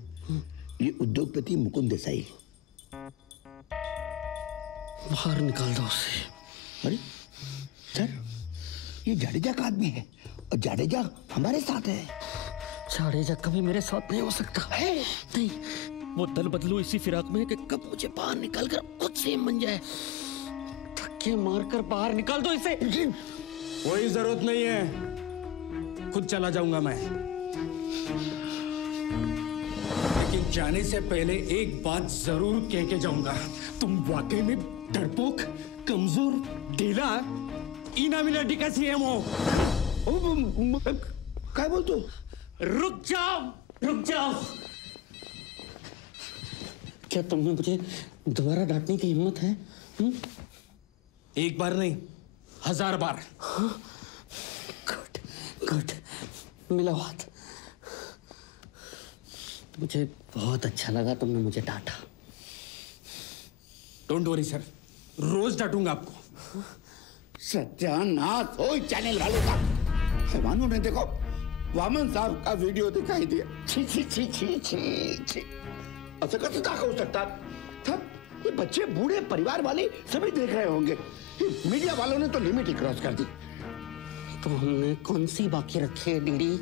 ये उद्योगपति मुकुंद देसाई। बाहर निकाल दो उसे। अरे सर, ये जाडेजा का आदमी है और जाडेजा हमारे साथ है। जाडेजा कभी मेरे साथ नहीं हो सकता है। नहीं, वो दल बदलू इसी फिराक में कि कब मुझे बाहर निकाल कर खुद सेम बन जाए। धक्के मारकर बाहर निकाल दो इसे। कोई जरूरत नहीं है, खुद चला जाऊंगा मैं। लेकिन जाने से पहले एक बात जरूर कह के जाऊंगा। तुम वाकई में डरपोक, कमजोर, ढीला, इनामिनेटी का सीएम हो। क्या बोल तू? रुक जाओ, रुक जाओ। क्या तुमने मुझे दोबारा डांटने की हिम्मत है? एक बार नहीं, 1000 बार। गुड, गुड, मिला हाथ। मुझे बहुत अच्छा लगा तुमने मुझे डांटा। डोंट वरी सर, रोज डांटूंगा आपको। सत्यानाश हो चैनल वालों का। हैवानों ने देखो वामन साहब का वीडियो दिखाई दिया। छी छी छी छी छी छी। ऐसा कैसे हो सकता था? ये बच्चे, बूढ़े, परिवार वाले सभी देख रहे होंगे। मीडिया वालों ने तो लिमिट ही क्रॉस कर दी। तो हमने कौन सी बाकी रखी है डीडी?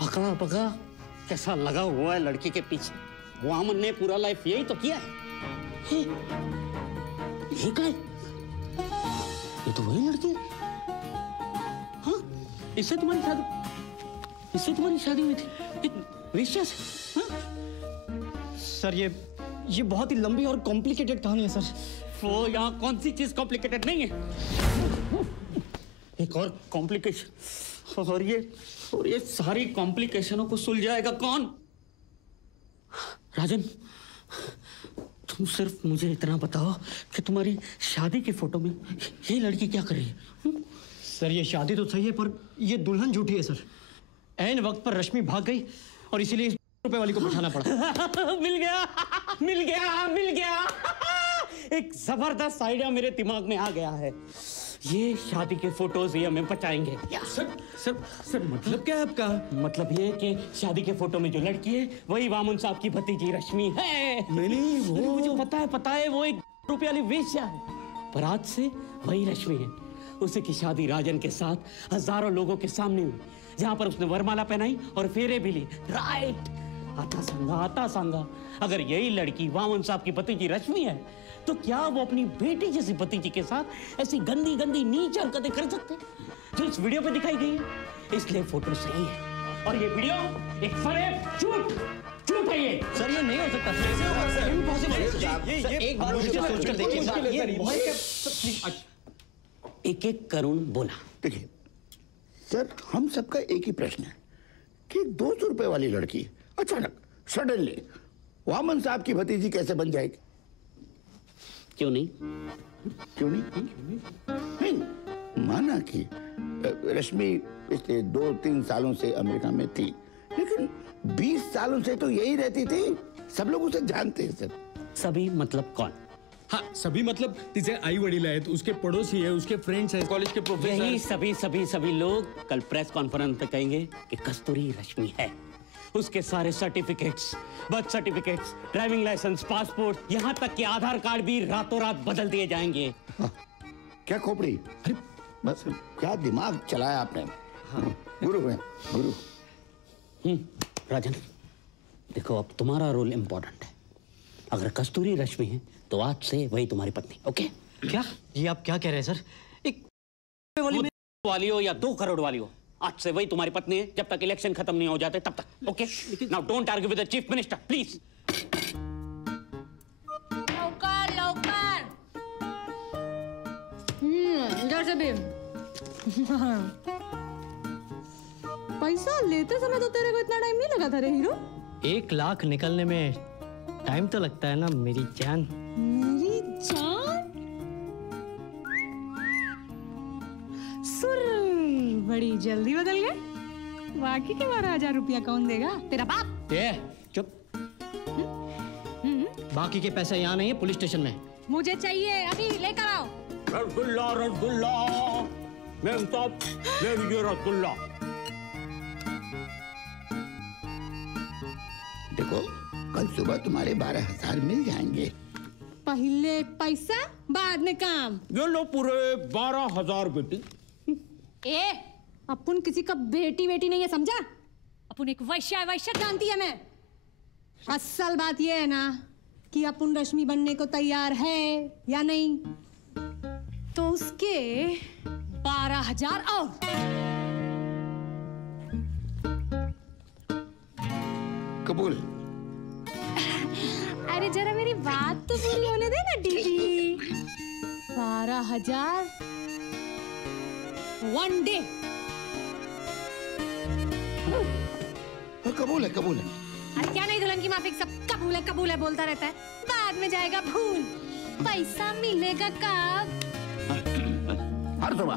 पका पका कैसा लगा हुआ है लड़की के पीछे। वामन ने पूरा लाइफ यही तो किया है। ये क्या है? ये तो वही लड़की है। हाँ, इससे तुम्हारी शादी हुई थी वेश्या से। हाँ? सर ये बहुत ही लंबी और कॉम्प्लिकेटेड कहानी है सर। वो यहाँ कौन सी चीज कॉम्प्लिकेटेड नहीं है? एक और कॉम्प्लिकेशन, और ये सारी कॉम्प्लिकेशनों को सुलझाएगा कौन? राजन, तुम सिर्फ मुझे इतना बताओ कि तुम्हारी शादी की फोटो में ये लड़की क्या कर रही है? सर ये शादी तो सही है, पर ये दुल्हन झूठी है सर। ऐन वक्त पर रश्मि भाग गई और इसीलिए इस रुपए वाली को बिठाना पड़ा। मिल गया, मिल गया, मिल गया। एक जबरदस्त आइडिया मेरे दिमाग में आ गया है। ये शादी के फोटोज ये हमें बचाएंगे। सर सर सर मतलब क्या है आपका? मतलब ये कि शादी के फोटो में जो लड़की है वही वामन साहब की भतीजी रश्मि है। नहीं वो मुझे पता है वो 1 रुपये वाली वेश्या है, पर आज से वही रश्मि है। उसी की शादी राजन के साथ हजारों लोगों के सामने हुई, जहां पर उसने वरमाला पहनाई और फेरे भी लिए। राइट, आता सांगा अगर यही लड़की वामन साहब की भतीजी रश्मि है तो क्या वो अपनी बेटी जैसी भतीजी के साथ ऐसी गंदी गंदी नीच हरकतें कर सकते जो इस वीडियो पे दिखाई गई है? इसलिए फोटो सही है और ये वीडियो एक फरेब झूठ है ये। सर ये नहीं हो सकता, कैसे होगा सर? इम्पॉसिबल है सर। ये एक बार मुझे सोचकर देखिए। 1-1 करुण बोला। देखिए सर, हम सबका एक ही प्रश्न है कि 200 रुपए वाली लड़की अचानक सडनली वामन साहब की भतीजी कैसे बन जाएगी? क्यों नहीं? माना कि रश्मि पिछले 2-3 सालों से अमेरिका में थी, लेकिन 20 सालों से तो यही रहती थी। सब लोग उसे जानते हैं सर। सभी मतलब कौन? हाँ, सभी मतलब तिचे आई वडील आहेत, उसके पड़ोसी है, उसके फ्रेंड्स हैं, कॉलेज के प्रोफेसर। यही सभी लोग कल प्रेस कॉन्फ्रेंस में कहेंगे कि कस्तूरी रश्मि है। उसके सारे certificates, birth certificates, driving licence, passport, यहाँ तक कि आधार कार्ड भी रातों रात बदल दिए जाएंगे। क्या खोपड़ी, अरे बस क्या दिमाग चलाया आपने। हाँ। गुरु है गुरु। राजन देखो, अब तुम्हारा रोल इम्पोर्टेंट है। अगर कस्तूरी रश्मि है तो आज से वही तुम्हारी पत्नी। ओके? क्या ये आप क्या कह रहे हैं सर? एक वाली हो या 2 करोड़ वाली हो, आज से वही तुम्हारी पत्नी है जब तक इलेक्शन खत्म नहीं हो जाते तब तक। Okay? Now don't argue with the chief minister please. लौकर इधर से भी। पैसा लेते समय तो तेरे को इतना टाइम नहीं लगा था रे हीरो। 1 लाख निकलने में टाइम तो लगता है ना मेरी जान। मेरी जान? सुर बड़ी जल्दी बदल गए। बाकी के 12,000 रुपया कौन देगा? तेरा बाप। चुप। बाकी के पैसे यहाँ नहीं है, पुलिस स्टेशन में। मुझे चाहिए, अभी लेकर आओ। रसगुल्ला रसगुल्ला, मैम साहब ले लीजिए रसगुल्ला। देखो कल सुबह तुम्हारे 12,000 मिल जाएंगे। पहले पैसा बाद में काम। ये लो पूरे 12,000 बेटी। अपन किसी का बेटी नहीं है, समझा? अपन एक वैश्य जानती है मैं। असल बात ये है ना कि अपन रश्मि बनने को तैयार है या नहीं, तो उसके 12,000 और। कबूल। अरे जरा मेरी बात तो पूरी होने दे ना डीडी। 12,000 1 डे। कबूल है कबूल है। अरे क्या नहीं दुल्हन की माफिक सब कबूल है बोलता रहता है, बाद में जाएगा भूल। पैसा मिलेगा कब? हर सुबह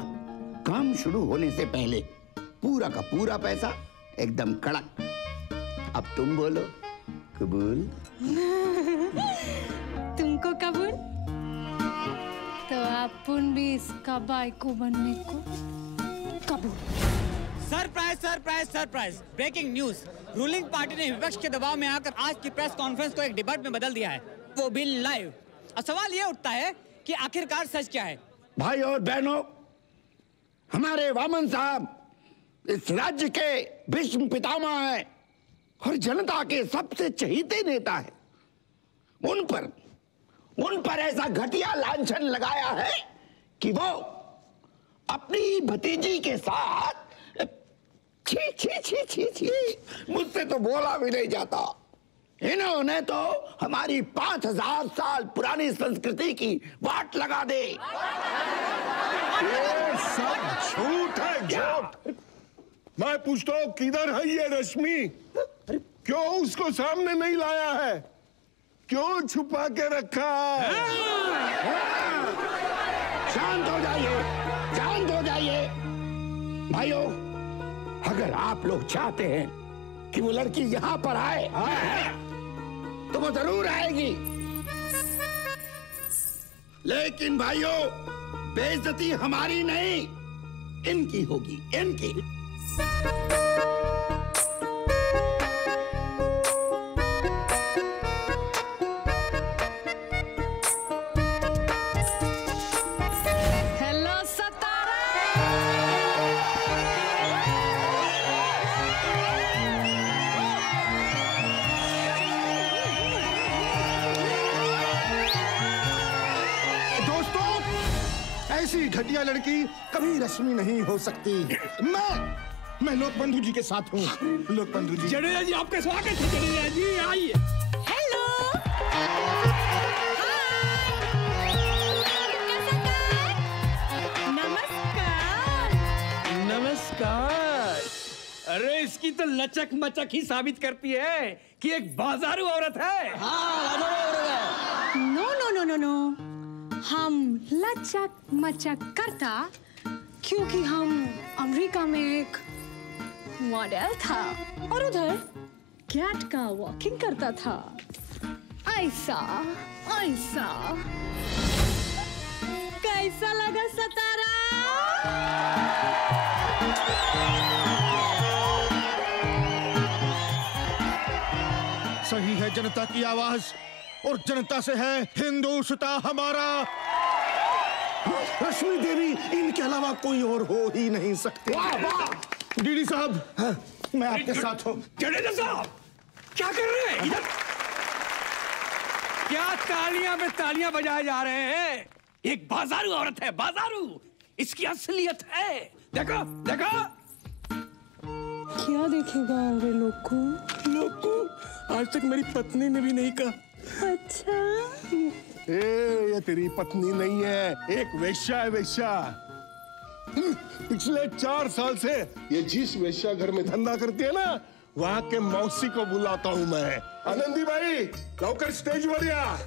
काम शुरू होने से पहले पूरा का पूरा पैसा एकदम कड़क। अब तुम बोलो कबूल? तुमको कबूल? तो अपन भी इसका बाइको बनने को कबूल। Surprise breaking news. Ruling party ने विपक्ष के दबाव में आकर आज की प्रेस कॉन्फ्रेंस को एक डिबेट में बदल दिया है, वो भी लाइव। और सवाल ये उठता है कि आखिरकार सच क्या है? भाई और बहनों, हमारे वामन साहब इस राज्य के भीष्म पितामह हैं और जनता के सबसे चहीते नेता हैं। उन पर ऐसा घटिया लांछन लगाया है कि वो अपनी भतीजी के साथ छी मुझसे तो बोला भी नहीं जाता। इन्होंने तो हमारी 5,000 साल पुरानी संस्कृति की वाट लगा दे। ये सब झूठ है, झूठ। मैं पूछता हूँ किधर है ये रश्मि? क्यों उसको सामने नहीं लाया है? क्यों छुपा के रखा है? शांत हो जाइए भाइयों। अगर आप लोग चाहते हैं कि वो लड़की यहाँ पर आए तो वो जरूर आएगी, लेकिन भाइयों बेइज्जती हमारी नहीं, इनकी होगी, इनकी। हेलो सतारा। ऐसी घटिया लड़की कभी रश्मि नहीं हो सकती। मैं लोकबंधु जी के साथ हूँ। लोकबंधु जी। जडेजा जी आपका स्वागत है। जडेजा जी आइए। हेलो। नमस्कार। नमस्कार। अरे इसकी तो लचक मचक ही साबित करती है कि एक बाजारू औरत है। No no no no no, हम लचक मचक करता क्योंकि हम अमेरिका में एक मॉडल था और उधर कैट का वॉकिंग करता था। ऐसा ऐसा कैसा लगा सतारा? सही है जनता की आवाज और जनता से है हिंदुस्ता हमारा। रश्मि देवी इनके अलावा कोई और हो ही नहीं सकते। डीडी साहब, हाँ, मैं आपके साथ हूँ। जडेजा साहब क्या कर रहे हैं इधर? क्या तालियां पे तालियां बजाए जा रहे हैं? एक बाजारू औरत है, बाजारू। इसकी असलियत है। देखो देखो। क्या देखेगा वे लोग को? आज तक मेरी पत्नी ने भी नहीं कहा। अच्छा। ये तेरी पत्नी नहीं है, एक वेश्या है, वेश्या। पिछले 4 साल से ये जिस वेश्या घर में धंधा करती है ना, वहाँ के मौसी को बुलाता हूँ मैं। आनंदी भाई, लवकर स्टेज वर या।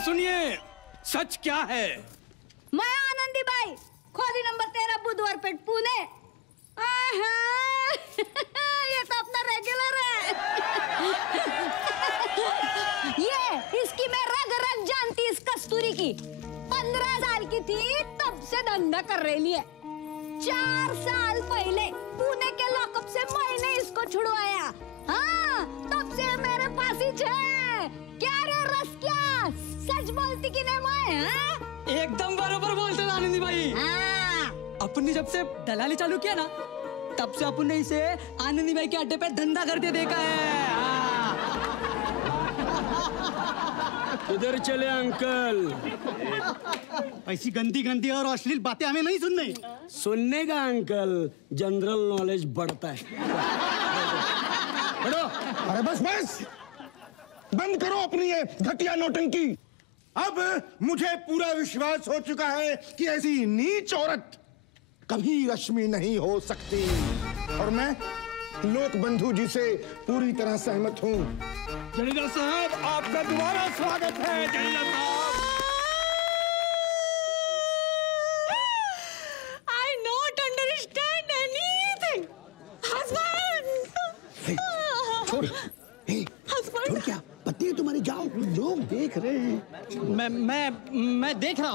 सुनिए, सच क्या है? मैं आनंदी बाई, खोली नंबर 13 बुधवार पेट पुणे। ये तो अपना रेगुलर है। ये इसकी मैं रग रग जानती, इस कस्तूरी की। 15 साल की थी तब से धंधा कर रही है। 4 साल पहले पुणे के लॉकअप से मैंने इसको छुड़वाया। हाँ, तब से मेरे पास ही है। क्या रे रस क्या? सच बोलती कि नहीं मैं? हाँ? एकदम बरोबर बोलते हैं आनंदी भाई। अपन ने जब से दलाली चालू किया ना, तब से अपन ने इसे आनंदी भाई के अड्डे पे धंधा करते देखा है। इधर चले अंकल। ऐसी गंदी गंदी और अश्लील बातें हमें नहीं सुनने का अंकल, जनरल नॉलेज बढ़ता है। बढ़ो। अरे बस बस, बंद करो अपनी ये घटिया नौटंकी। अब मुझे पूरा विश्वास हो चुका है कि ऐसी नीच औरत कभी रश्मि नहीं हो सकती और मैं लोकबंधु जी से पूरी तरह सहमत हूँ। जडेजा साहब आपका दोबारा स्वागत है। जडेजा साहब, I not understand anything. Husband. छोड़, छोड़ क्या? पत्नी है तुम्हारी, जाओ, लोग देख रहे हैं। मैं देख रहा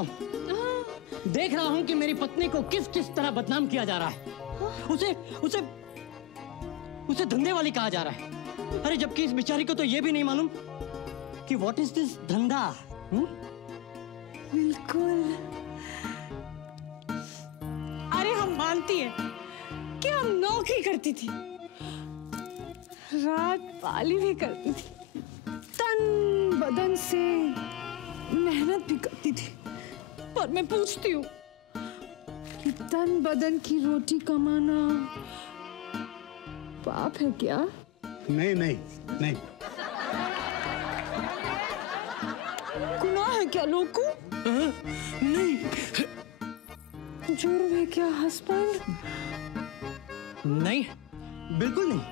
हूँ कि मेरी पत्नी को किस किस तरह बदनाम किया जा रहा है। उसे धंधे वाली कहा जा रहा है। अरे जबकि इस बेचारी को तो ये भी नहीं मालूम कि व्हाट इज दिस धंधा। बिल्कुल। अरे हम मानती है कि हम नौकरी करती थी, रात पाली भी करती थी, तन बदन से मेहनत भी करती थी। पर मैं पूछती हूँ कि तन बदन की रोटी कमाना पाप है क्या? नहीं नहीं नहीं। गुनाह है क्या लोगों? नहीं। जुर्म है क्या हस्बैंड? नहीं, बिल्कुल नहीं।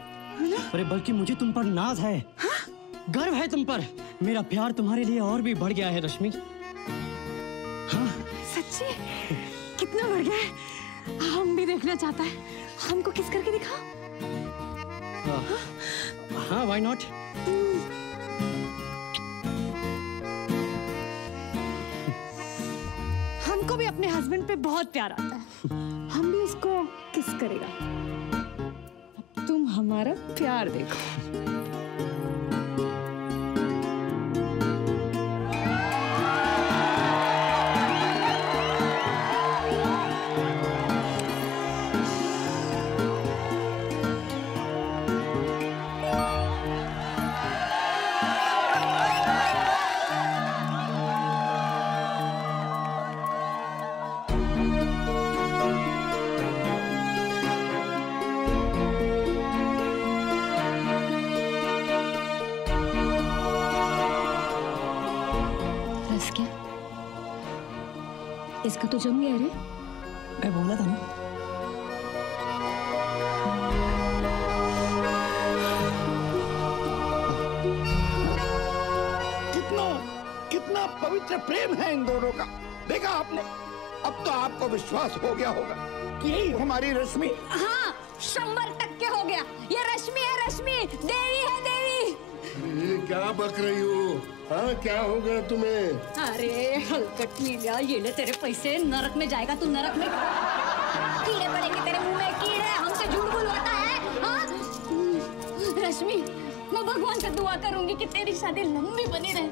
अरे बल्कि मुझे तुम पर नाज है। गर्व है तुम पर। मेरा प्यार तुम्हारे लिए और भी बढ़ गया है रश्मि। सच्ची कितना बढ़ गया है, हम भी देखना चाहता है, हमको किस करके दिखा। हाँ व्हाई नॉट। हमको भी अपने हस्बैंड पे बहुत प्यार आता है, हम भी उसको किस करेगा। अब तुम हमारा प्यार देखो। इसका तो जम गया रे। मैं बोला था ना। कितना कितना पवित्र प्रेम है इन दोनों का, देखा आपने। अब तो आपको विश्वास हो गया होगा कि यही हमारी रश्मि। हाँ 100% हो गया, ये रश्मि है, रश्मि देवी है, देवी। ये क्या बक रही हो? हाँ क्या हो गया तुम्हें? अरे हलकट नीलिया, ये ले तेरे पैसे, नरक में जाएगा तू, नरक में। कीड़े पड़ेंगे तेरे मुंह में, कीड़े। हमसे झूठ बुलवाता है। हाँ रश्मि, मैं भगवान से दुआ करूंगी कि तेरी शादी लंबी बनी रहे।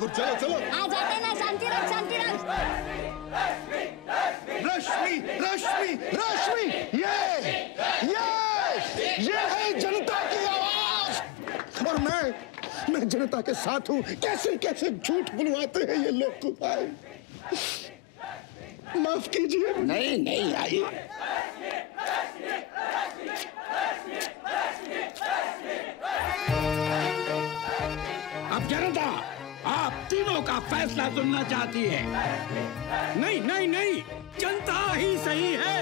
चलो चलो आ जाते ना, शांति रख, शांति रख। रश्मि रश्मि रश्मि, ये है जनता की आवाज, और मैं जनता के साथ हूँ। कैसे कैसे झूठ बुलवाते हैं ये लोग। भाई माफ कीजिए। नहीं नहीं, आइए। अब जनता आप तीनों का फैसला सुनना चाहती है। नहीं नहीं नहीं, जनता ही सही है।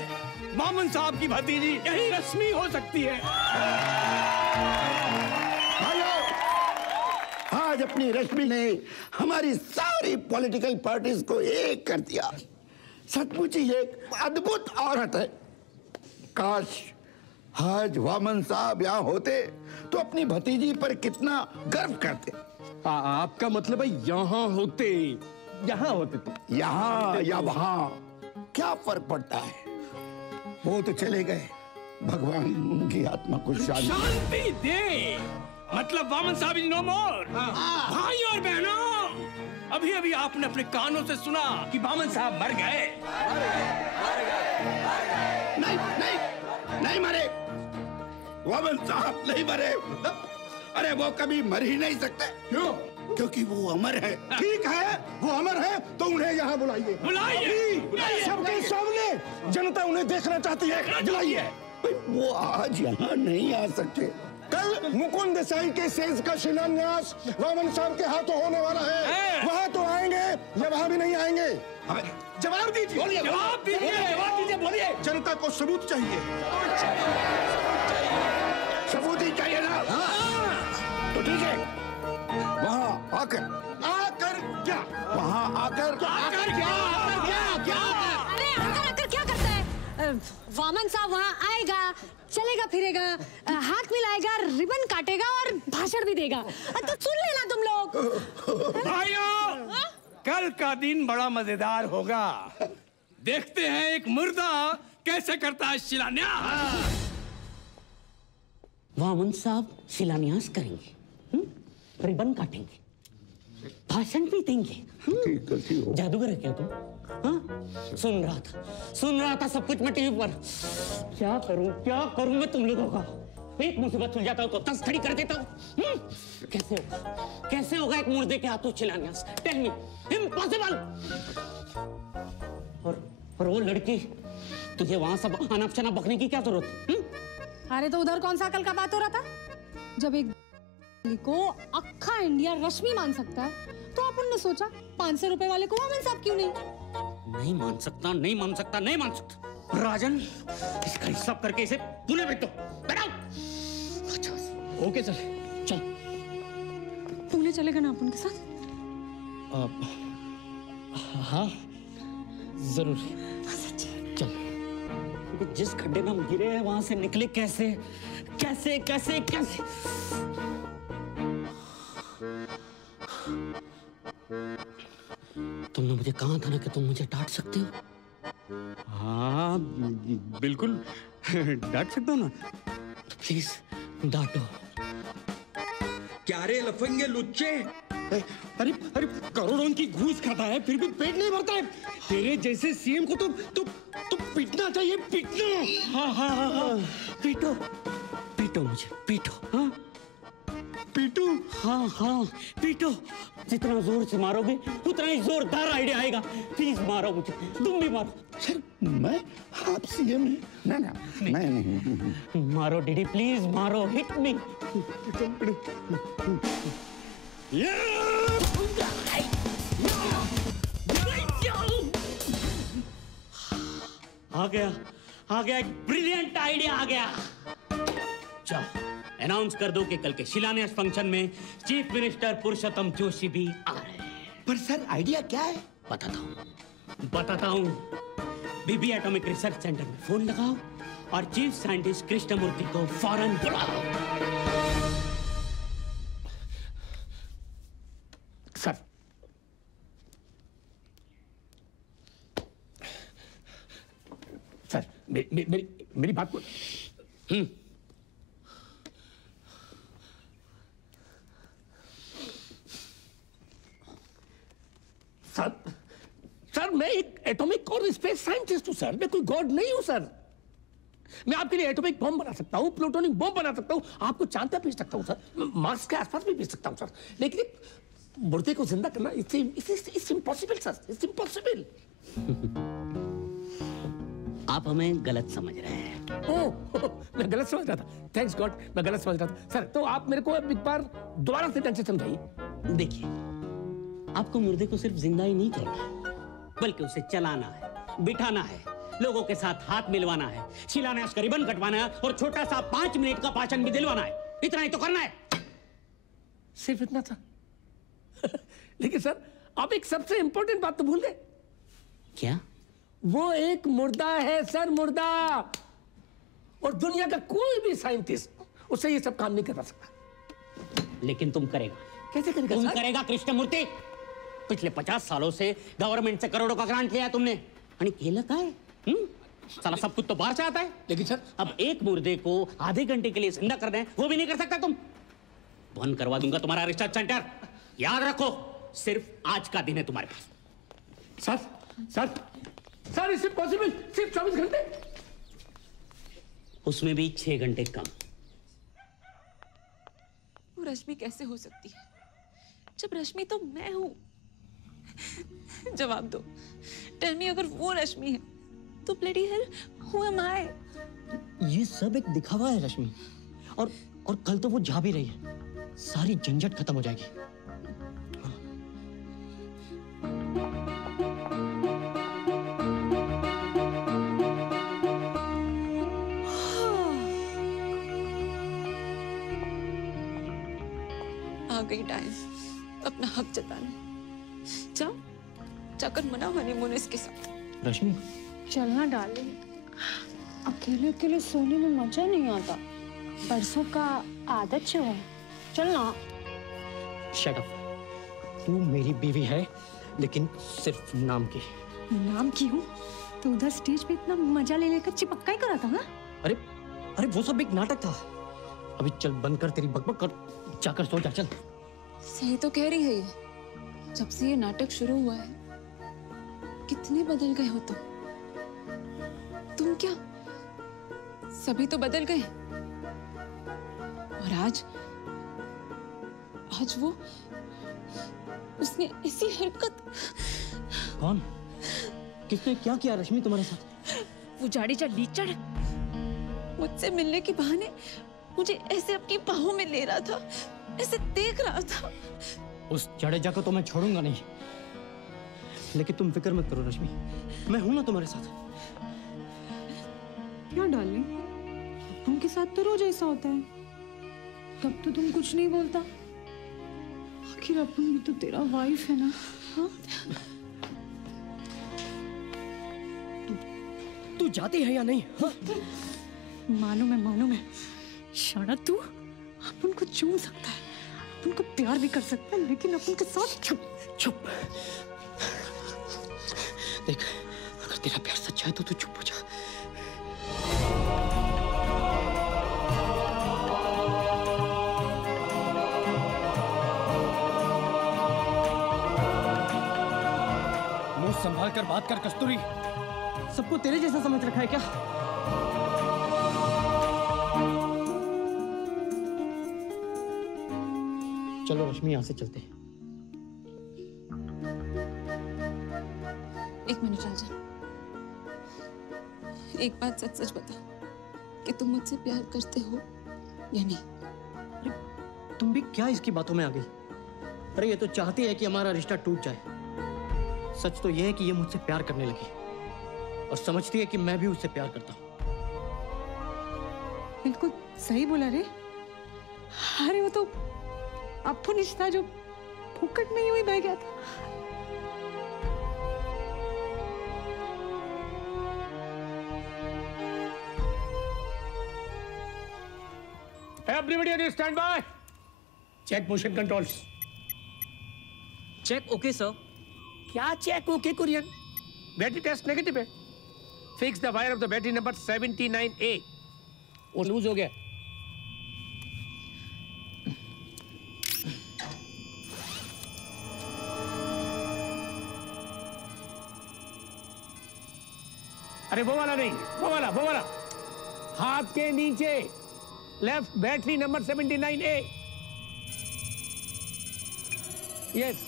मामन साहब की भतीजी यही रश्मि हो सकती है। भाइयों, आज अपनी रश्मि ने हमारी सारी पॉलिटिकल पार्टीज को एक कर दिया। सचमुच ही एक अद्भुत औरत है। काश आज वामन साहब यहाँ होते तो अपनी भतीजी पर कितना गर्व करते। आपका मतलब है यहाँ होते? यहाँ होते तो यहाँ या वहाँ क्या फर्क पड़ता है? वो तो चले गए, भगवान उनकी आत्मा को शांति दे। मतलब वामन साहब इज नो मोर। भाई और बहनों, अभी अभी आपने अपने कानों से सुना कि वामन साहब मर गए। नहीं नहीं नहीं मरे, वामन साहब नहीं मरे। अरे वो कभी मर ही नहीं सकते। क्यों? क्योंकि वो अमर है। ठीक है, वो अमर है तो उन्हें यहाँ बुलाइए। बुलाइए सबके सामने, जनता उन्हें देखना चाहती है। बुलाइए। वो आज यहाँ नहीं आ सकते। कल मुकुंद देसाई के सेज का शिलान्यास वामन साहब के हाथों होने वाला है। वहाँ तो आएंगे या वहाँ भी नहीं आएंगे? जवाब दीजिए। बोलिए, जवाब दीजिए, जवाब दीजिए, बोलिए। जनता को सबूत चाहिए। सबूत ही चाहिए ना? तो ठीक है, वहाँ आकर क्या? वहाँ आकर क्या? अरे आकर क्या करता है? वामन साहब वहाँ आएगा, चलेगा फिरेगा, हाथ मिलाएगा, रिबन काटेगा और भाषण भी देगा। तो सुन लेना तुम लोग। भाइयों, कल का दिन बड़ा मजेदार होगा। देखते हैं एक मुर्दा कैसे करता है शिलान्यास। वामन साहब शिलान्यास करेंगे, रिबन काटेंगे, भाषण भी देंगे। जादूगर है क्या तुम? हाँ? सुन रहा था सब कुछ मैं टीवी पर। क्या करूं मैं तुम लोगों का? एक मुसीबत सुल जाता हो तो 10 खड़ी कर देता हूं। कैसे होगा एक मुर्दे के हाथों शिलान्यास? Tell me, impossible. और वो लड़की, तुझे वहां सब अनाप शनाप बकने की क्या जरूरत है? अरे तो उधर कौन सा अकल का बात हो रहा था? जब एक को अक्खा इंडिया रश्मि मान सकता है तो अपन ने सोचा 500 रुपए वाले को वामन साहब क्यों नहीं? नहीं मान सकता। राजन, इसका हिसाब करके इसे पुणे भेज दो। ओके सर, चल। पुणे चलेगा ना अपन के साथ? हाँ जरूर चल। जिस खड्डे में हम गिरे हैं वहां से निकले कैसे कैसे कैसे कैसे? तुमने मुझे कहा था ना कि तुम मुझे डांट सकते हो। हाँ बिल्कुल डांट सकता हूँ ना। प्लीज डांटो। क्या रे लफंगे लुच्चे? अरे अरे करोड़ों की घूस खाता है फिर भी पेट नहीं भरता है। तेरे जैसे सीएम को तो पीटना चाहिए, पीटना। हाँ हाँ हाँ हाँ पीटो पीटो मुझे पीटो। हाँ पीटू? हाँ हाँ पीटो। जितना जोर से मारोगे उतना ही जोरदार आइडिया आएगा। प्लीज मारो मुझे, तुम भी मारो। सर मैं आप सीएम ना ना मैं नहीं। मारो डीडी प्लीज मारो, हिट मी। आ गया एक ब्रिलियंट आइडिया आ गया। जाओ अनाउंस कर दो कि कल के शिलान्यास फंक्शन में चीफ मिनिस्टर पुरुषोत्तम जोशी भी आ रहे हैं। पर सर आइडिया क्या है? बताता हूँ। बीबी एटॉमिक रिसर्च सेंटर में फोन लगाओ और चीफ साइंटिस्ट कृष्णमूर्ति को फौरन बुलाओ। सर मेरी बात को सर मैं एक एटॉमिक और स्पेस साइंटिस्ट हूं सर। मैं कोई गॉड नहीं हूं सर। मैं आपके लिए एटॉमिक बॉम्ब बना सकता हूं, प्लूटोनियम बॉम्ब बना सकता हूं, आपको चांद पे भेज सकता हूं सर, मार्स के आसपास भी भेज सकता हूं सर। लेकिन एक मुर्दे को जिंदा करना it's impossible sir, it's impossible. आप हमें गलत समझ रहे हैं। ओह मैं गलत समझ रहा था। थैंक्स गॉड मैं गलत समझ रहा था सर। तो आप मेरे को अब एक बार दोबारा से ढंग से समझाइए। देखिए आपको मुर्दे को सिर्फ जिंदा ही नहीं करना है, बल्कि उसे चलाना है, बिठाना है, लोगों के साथ हाथ मिलवाना है, शिलान्यास का रिबन कटवाना है और छोटा सा 5 मिनट का भाषण भी दिलवाना है। इतना ही तो करना है। सिर्फ इतना था? लेकिन सर आप एक सबसे इंपॉर्टेंट बात तो भूल गए। क्या? वो एक मुर्दा है सर, मुर्दा। और दुनिया का कोई भी साइंटिस्ट उससे ये सब काम नहीं करवा सकता। लेकिन तुम करेगा। कैसे करेगा? तुम करेगा कृष्णमूर्ति। पिछले 50 सालों से गवर्नमेंट से करोड़ों का ग्रांट लिया तुमने। केला का है साला सब कुछ तो बाहर से आता है। लेकिन सर अब एक मुर्दे को आधे घंटे के लिए जिंदा कर दें वो भी नहीं कर सकता तुम। बंद करवा दूंगा तुम्हारा रिसर्च सेंटर। याद रखो सिर्फ आज का दिन है तुम्हारे पास। सर इससे पॉसिबल सिर्फ 24 घंटे, उसमें भी 6 घंटे कम। वो रश्मि कैसे हो सकती है जब रश्मि तो मैं हूं? जवाब दो। टेल मी अगर वो रश्मि है तो ब्लडी हेल हु एम आई? ये सब एक दिखावा है रश्मि। और कल तो वो जा भी रही है, सारी झंझट खत्म हो जाएगी। आ गई टाइम अपना हक जताने। जाओ जाकर मनाओ हनीमून इसके साथ। रश्मि चलना डार्लिंग, अकेले अकेले सोने में मजा नहीं आता। परसों का आदत जो है, चलना। Shut up. तू मेरी बीवी है लेकिन सिर्फ नाम की। नाम की हूँ तो उधर स्टेज पे इतना मजा ले लेकर चिपक्का ही करा था ना। अरे वो सब एक नाटक था। अभी चल बंद कर तेरी बकबक कर, जाकर सो जा चल। सही तो कह रही है ये। जब से ये नाटक शुरू हुआ है कितने बदल गए हो तुम क्या सभी तो बदल गए। और आज वो उसने ऐसी हरकत। कौन? किसने क्या किया रश्मि तुम्हारे साथ? वो जाडेजा लीचड़ मुझसे मिलने के बहाने मुझे ऐसे अपनी बाहों में ले रहा था, ऐसे देख रहा था। उस जडेजा को तो मैं छोड़ूंगा नहीं, लेकिन तुम फिक्र मत करो रश्मि, मैं हूं ना तुम्हारे साथ। क्या डार्लिंग, उनके साथ तो रोज ऐसा होता है। तब तो तुम कुछ नहीं बोलता। आखिर अपन भी तो तेरा वाइफ है ना। तू जाती है या नहीं? हाँ? मालूम है शाना, तू अपन को चूम सकता है, अपन को प्यार भी कर सकता है, लेकिन अपन के साथ चुप। देख, अगर तेरा प्यार सच्चा है तो तू चुप हो जा। मुंह संभाल कर बात कर कस्तूरी। सबको तेरे जैसा समझ रखा है क्या? चलो रश्मि, यहां से चलते हैं। एक मिनट राजा, एक बात सच सच बता कि तुम मुझसे प्यार करते हो या नहीं? अरे तुम भी क्या इसकी बातों में आ गई? अरे ये तो चाहती है कि हमारा रिश्ता टूट जाए। सच तो ये है कि ये मुझसे प्यार करने लगी और समझती है कि मैं भी उससे प्यार करता हूँ। बिल्कुल सही बोला रे। अरे वो तो अपन रिश्ता जो फुकट में ही बह गया था। Everybody on stand by. Check motion controls. Check okay sir. क्या check okay Kurian? Battery test negative है। Fix the wire of the battery number 79A। वो लूज हो गया। अरे वो वाला नहीं, वो वाला हाथ के नीचे left battery number 79A। Yes.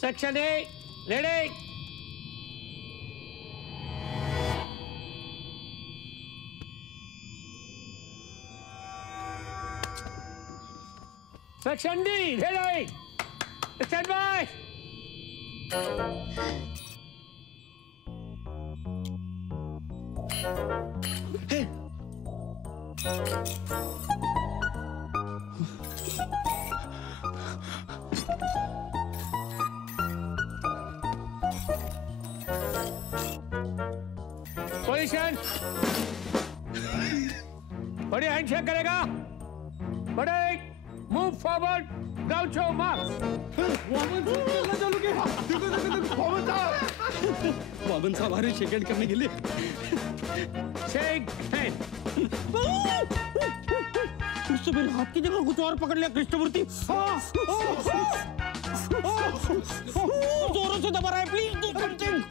Section A, ready. Section D, ready. Stand by. Position. बड़े हैंडशेक करेगा। बड़े मूव फॉरवर्ड। गाउचो मार्क्स। वामन साहब आ रहे शेक हैंड करने के लिए। Shake hand. उससे मेरे हाथ की जगह कुछ और पकड़ लिया कृष्णमूर्ति। जोरों से दबा रहा है, प्लीज डू समथिंग।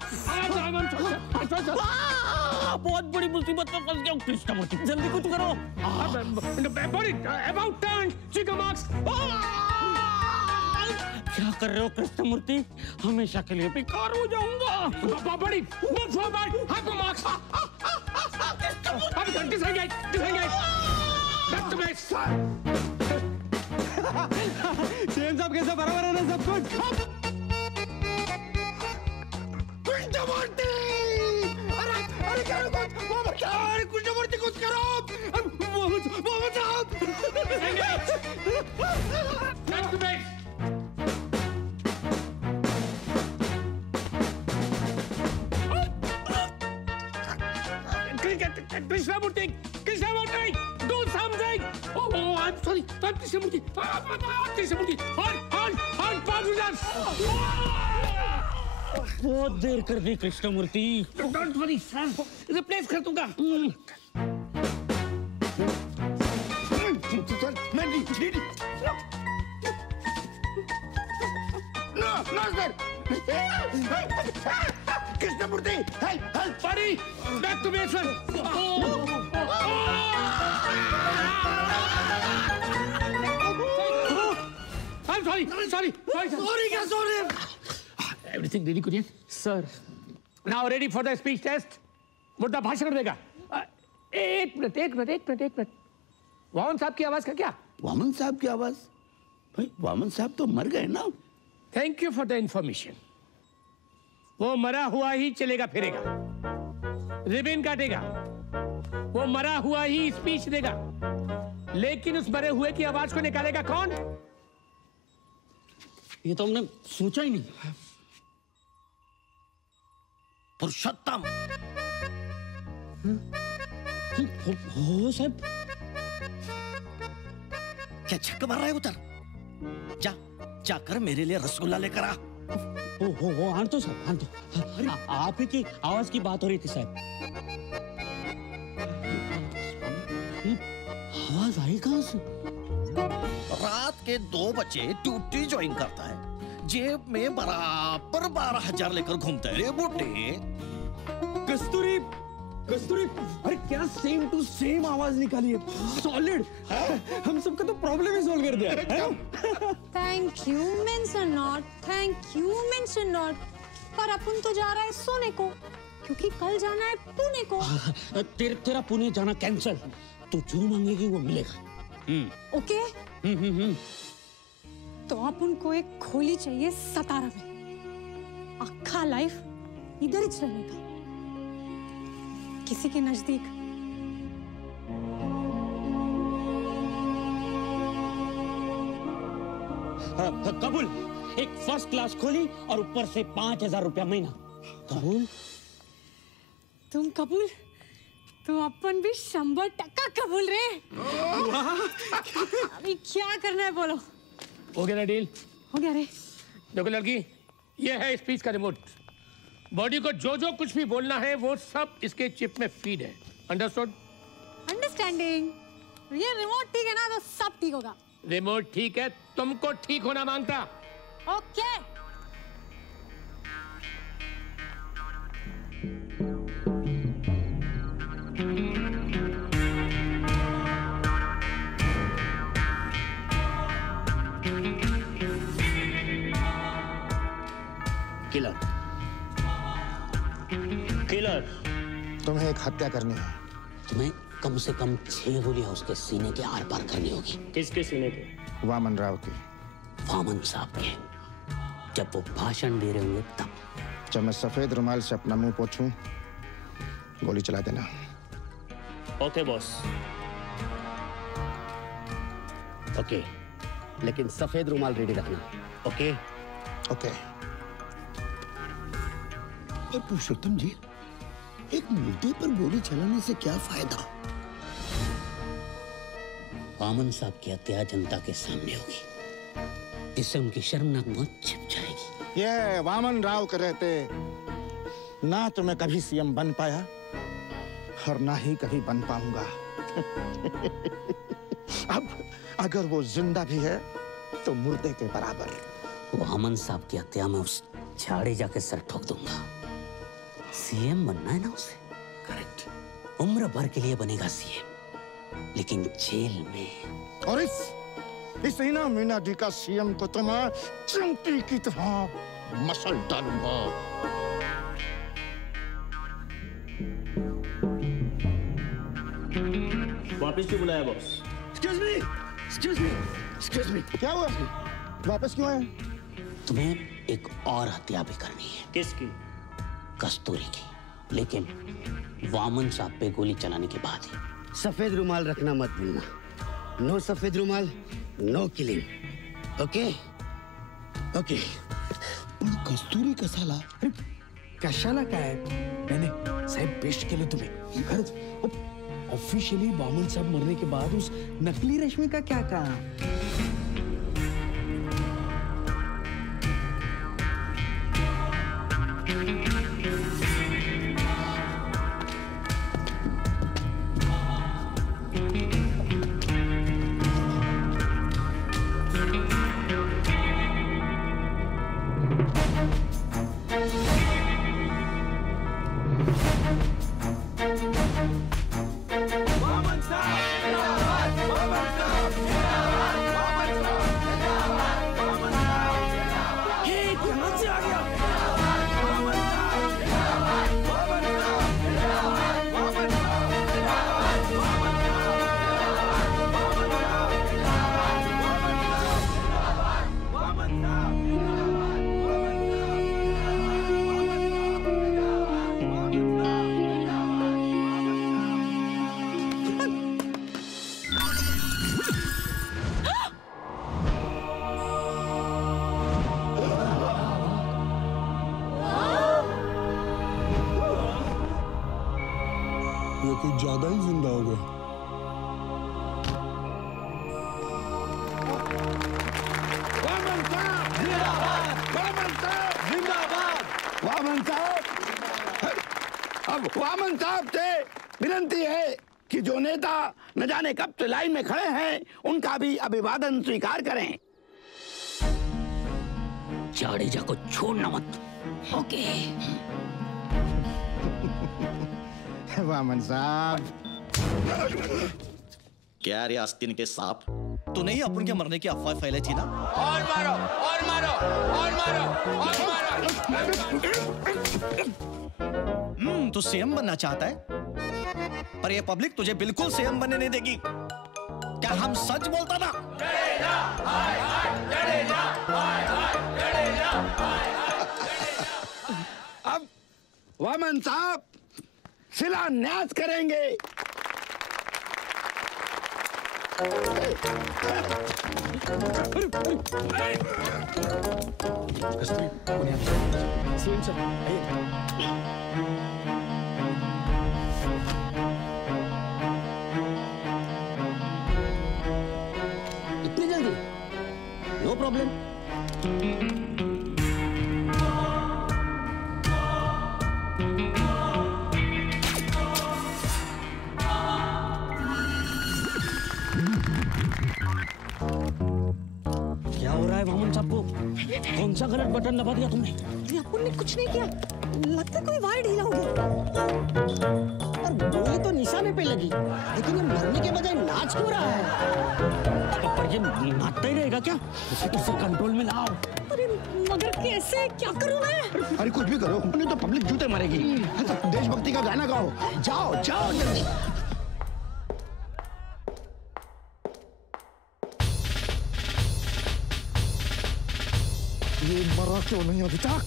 बहुत बड़ी मुसीबत में फंस गया हूँ कृष्णमूर्ति, जल्दी कुछ करो। अबाउट टर्न, चिको मार्क्स। क्या कर रहे हो कृष्णमूर्ति? हमेशा के लिए बेकार हो जाऊंगा। बड़ी मूव फॉरवर्ड, हाथ को मार्क्स। अब disengage. Back to base. Chen साहब कैसे बराबर है ना सब कुछ? कृष्णमूर्ति! अरे क्या कुछ? अरे कृष्णमूर्ति कुछ करो! मोहम्मद साहब! Back to base. Krishnamurthy, do something. Oh, I'm sorry. I'm Krishnamurti. Krishnamurti. Hold, position. बहुत देर कर दी Krishnamurthy. Don't worry, sir. Replace कर दूंगा। No, sir. Krishnamurthy, help. Buddy, back to base, sir. I'm sorry. Everything ready, Kurian? Sir. Now ready for the speech test? मुद्दा भाषण देगा। एक minute. Vaman साहब की आवाज का क्या? वामन साहब की आवाज? भाई वामन साहब तो मर गए ना। Thank you for the information. वो मरा हुआ ही चलेगा फिरेगा, रिबन काटेगा, वो मरा हुआ ही स्पीच देगा। लेकिन उस मरे हुए की आवाज को निकालेगा कौन? ये तो हमने सोचा ही नहीं। पुरुषोत्तम। हो साहब। क्या छक्का मार रहा है उधर? जा जाकर मेरे लिए रसगुल्ला लेकर आ। हो आन तो साहब, आन तो। आप ही की आवाज की बात हो रही थी साहब। आवाज आई कहां से? रात के 2 बजे ड्यूटी ज्वाइन करता है, जेब में बराबर 12,000 लेकर घूमता है रे बुड्ढे। कस्तूरी, कस्तूरी, अरे क्या सेम टू सेम आवाज निकाली है, सॉलिड। हम सबका तो प्रॉब्लम ही सॉल्व कर दिया। Thank you means not, thank you means not. पर अपन तो जा रहा है सोने को, क्योंकि कल जाना है पुणे को। तेरा पुणे जाना कैंसल। तो जो मांगेगी वो मिलेगा। ओके। तो अपन को एक खोली चाहिए सतारा में। अक्खा लाइफ इधर ही चलेगा, किसी के नजदीक। कबूल। एक फर्स्ट क्लास खोली और ऊपर से 5,000 रुपया महीना। कबूल? तुम कबूल? तो अपन भी 100% कबूल रे। अभी क्या करना है बोलो? हो गया ना डील? हो गया रे। देखो लड़की, ये है स्पीच का रिमोट। बॉडी को जो जो कुछ भी बोलना है वो सब इसके चिप में फीड है। अंडरस्टूड? अंडरस्टैंडिंग। ये रिमोट ठीक है ना, तो सब ठीक होगा। रिमोट ठीक है, तुमको ठीक होना मांगता। ओके। Killer, killer. तुम्हें एक हत्या करनी है। तुम्हें कम से कम 6 गोलियां उसके सीने के आर पार करनी होगी। किसके सीने के? वामन राव की। वामन साहब के। जब वो भाषण दे रहे होंगे तब। जब मैं सफेद रुमाल से अपना मुंह पोंछूं, गोली चला देना। Okay boss. ओके, लेकिन सफेद रुमाल रेडी रखना। ओके? ओके। पर पुरुषोत्तम जी, एक मुद्दे पर गोली चलाने से क्या फायदा? वामन साहब की हत्या जनता के सामने होगी, जिससे उनकी शर्मनाक मौत छिप जाएगी। ये वामन राव के रहते ना तो मैं कभी सीएम बन पाया और ना ही कभी बन पाऊंगा। अब अगर वो जिंदा भी है तो मुर्दे के बराबर। वामन साहब की हत्या में उस झाड़ी जाके सर ठोक दूंगा। सीएम बनना है ना उसे? करेक्ट। उम्र भर के लिए बनेगा सीएम, लेकिन जेल में। और इस हीना मीना जी का सीएम को तो मैं चिमटी की तरह मसल डालूंगा। वापस क्यों बुलाया बॉस? Excuse me. क्या हुआ? वापस क्यों आए? तुम्हें एक और हत्या भी करनी है। किसकी? कस्तूरी की, लेकिन वामन साहब पे गोली चलाने के बाद ही। सफेद रुमाल रखना मत भूलना। नो सफेद रुमाल, नो किलिंग। ओके? ओके। कस्तूरी का साला? अरे कशाला काय? नहीं साहेब, बेस्ट केलं तुम्ही। खरंच ऑफिशियली वामन साहब मरने के बाद उस नकली रश्मि का क्या कहा? दादा ही जिंदा हो गया। वामन साहब जिंदाबाद, वामन साहब जिंदाबाद, वामन साहब। अब वामन साहब से विनती है कि जो नेता न जाने कब से लाइन में खड़े हैं उनका भी अभिवादन स्वीकार करें। जाडेजा को छोड़ना मत। ओके। वामन साहब। क्या रे आस्तीन के सांप, तूने ही अपन के मरने की अफवाह फैलाई थी ना? और मारो और मारो और मारो और मारो। तू सीएम बनना चाहता है, पर ये पब्लिक तुझे बिल्कुल सीएम बनने नहीं देगी। क्या हम सच बोलता ना? जडेजा हाय हाय, जडेजा हाय हाय, जडेजा हाय हाय। अब वामन साहब शिलान्यास करेंगे। सीएम साहब आइए। इतनी जल्दी? No problem. क्या हो रहा है वामन साहब को? कौन सा गलत बटन दबा दिया तुमने? अपन ने कुछ नहीं किया, लगता है कोई वायर ढीला हो गया। गोली तो निशाने पे लगी, लेकिन ये मरने के बजाय नाच क्यों रहा है? पर ये नाचता ही रहेगा क्या? इसे कंट्रोल में लाओ। अरे मगर कैसे, क्या करूं मैं? अरे कुछ भी करो, नहीं तो पब्लिक जूते मारेगी। देशभक्ति का गाना गाओ, जाओ जाओ जल्दी। ये मरा क्यों नहीं अभी तक?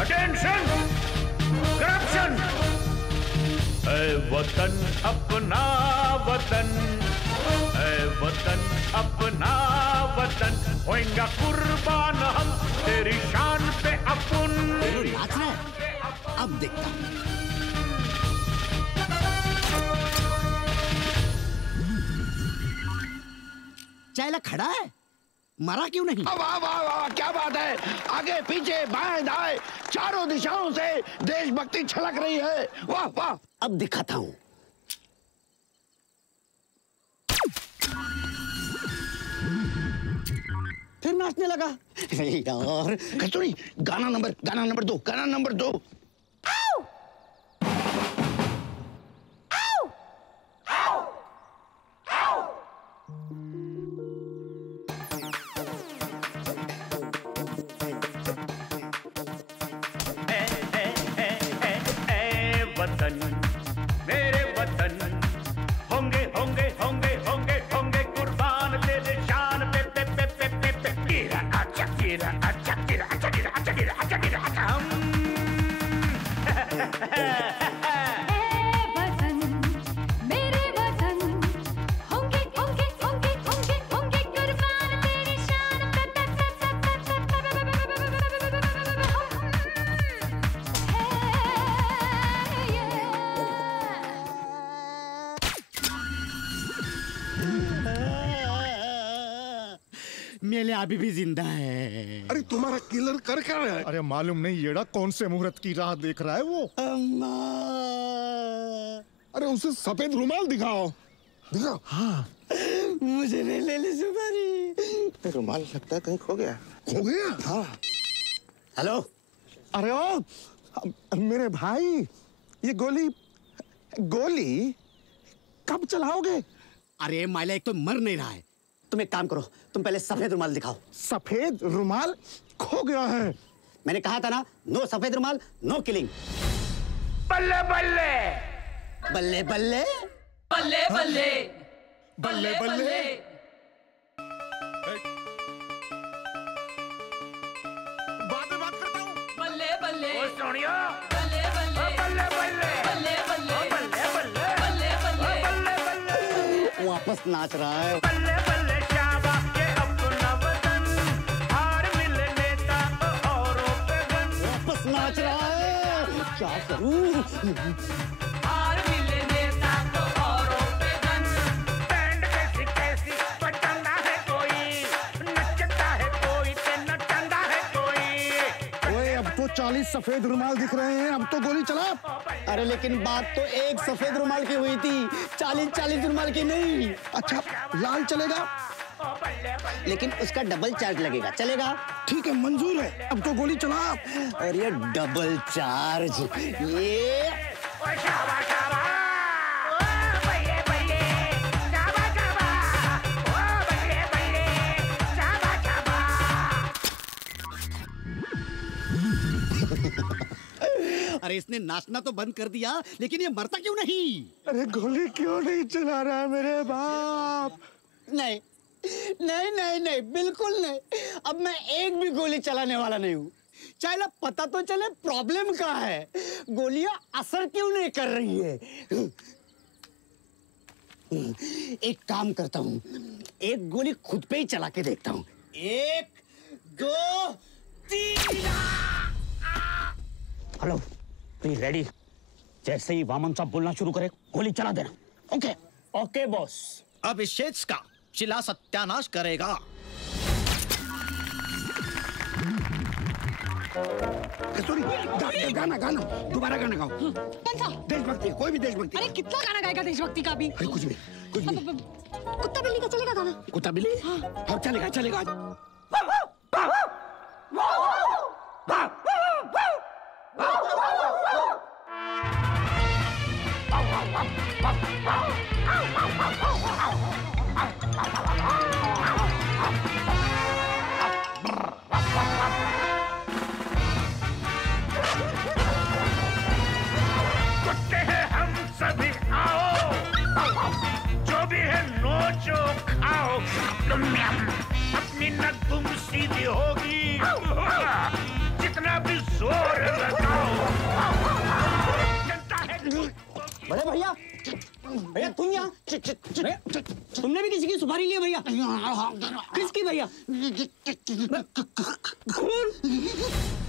Attention, corruption. ऐ वतन अपना वतन, ऐ वतन अपना वतन, होएंगे कुर्बान हम तेरी शान पे अपन। नाच रहा है? अब देखता हूं। चाइला खड़ा है, मरा क्यों नहीं? वाह वाह वाह, क्या बात है। आगे पीछे बाएं दाएं चारों दिशाओं से देशभक्ति छलक रही है। वाह वाह। अब दिखाता हूं। फिर नाचने लगा। यार कस्तूरी, गाना नंबर 2, गाना नंबर 2। वतन मेरे वतन, होंगे होंगे होंगे होंगे होंगे कुर्बान तेरे शान पे पे पे पे पे पे। गिरा आजा गिरा आजा गिरा आजा गिरा आजा गिरा आजा गिरा आजा। वतन मेरे वतन, होंगे होंगे होंगे होंगे होंगे कुर्बान तेरी शान पे पे पे पे मेले अभी भी जिंदा है। अरे तुम्हारा किलर कर क्या रहा है? अरे मालूम नहीं येड़ा कौन से मुहूर्त की राह देख रहा है वो। अरे उसे सफेद रुमाल दिखाओ, दिखाओ। हाँ मुझे नहीं ले ली सुपारी। रुमाल लगता है कहीं खो गया। खो गया? हाँ। हेलो। अरे ओ मेरे भाई, ये गोली कब चलाओगे? अरे माइला, एक तो मर नहीं रहा है। तुम एक काम करो, तुम पहले सफेद रुमाल दिखाओ। सफेद रुमाल खो गया है। मैंने कहा था ना, नो सफेद रुमाल नो किलिंग। बल्ले बल्ले बल्ले बल्ले बल्ले बल्ले बल्ले बल्ले। बाद में बात करता हूँ। बल्ले बल्ले ओ सोनिया, बल्ले बल्ले बल्ले बल्ले बल्ले बल्ले बल्ले बल्ले बल्ले बल्ले बल्ले। वापस नाच रहा है। बल्ले बल्ले शाबाश, ये अपना वतन, हार मिले नेता औरों करूं? अब तो 40 सफेद रुमाल दिख रहे हैं, अब तो गोली चला। अरे लेकिन बात तो एक सफेद रुमाल की हुई थी, 40 रुमाल की नहीं। अच्छा लाल चलेगा, लेकिन उसका डबल चार्ज लगेगा। चलेगा? ठीक है, मंजूर है। अब तो गोली चला। और ये डबल चार्ज, ये अरे इसने नाचना तो बंद कर दिया, लेकिन ये मरता क्यों नहीं? अरे गोली क्यों नहीं चला रहा है मेरे बाप? नहीं नहीं नहीं नहीं, बिल्कुल नहीं। अब मैं एक भी गोली चलाने वाला नहीं हूँ। चाहे ना पता तो चले प्रॉब्लम कहाँ है, गोलियां असर क्यों नहीं कर रही है। एक काम करता हूँ, एक गोली खुद पे ही चला के देखता हूँ। 1 2 3। Hello, be ready. जैसे ही वामन साहब बोलना शुरू करे गोली चला देना। Okay okay boss. अब इस शेड्स का चिल्ला सत्यानाश करेगा। कस्तूरी, गाना गाना दोबारा गाना गाओ। देशभक्ति, कोई भी देशभक्ति। अरे कितना गाना गाएगा देशभक्ति का भी? अरे कुछ भी कुत्ता बिल्ली का चलेगा गाना? कुत्ता बिल्ली? हाँ चलेगा चलेगा। कुत्ते हैं हम सभी, आओ जो भी है नोचो खाओ। अपनी नगुम सीधी होगी, जितना भी जोर लगाओ। बड़े भैया, भैया तुम यहाँ, तुमने भी किसी की सुपारी ली है भैया? किसकी भैया?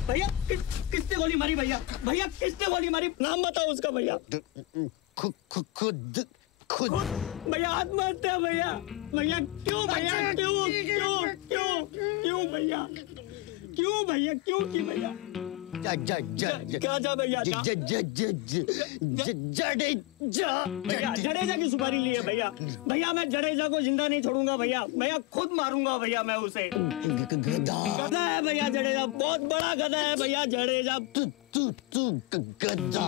भैया किसने गोली मारी भैया? भैया किसने गोली मारी? नाम बताओ उसका भैया। खुद भैया आत्महत्या भैया। भैया क्यों भैया? क्यों भैया? क्यों भैया? क्यों की भैया? जडेजा की सुपारी ली है भैया। भैया मैं जडेजा को जिंदा नहीं छोड़ूंगा भैया। भैया खुद मारूंगा भैया मैं उसे। गधा है भैया जडेजा, बहुत बड़ा गधा है भैया जडेजा। तू गधा।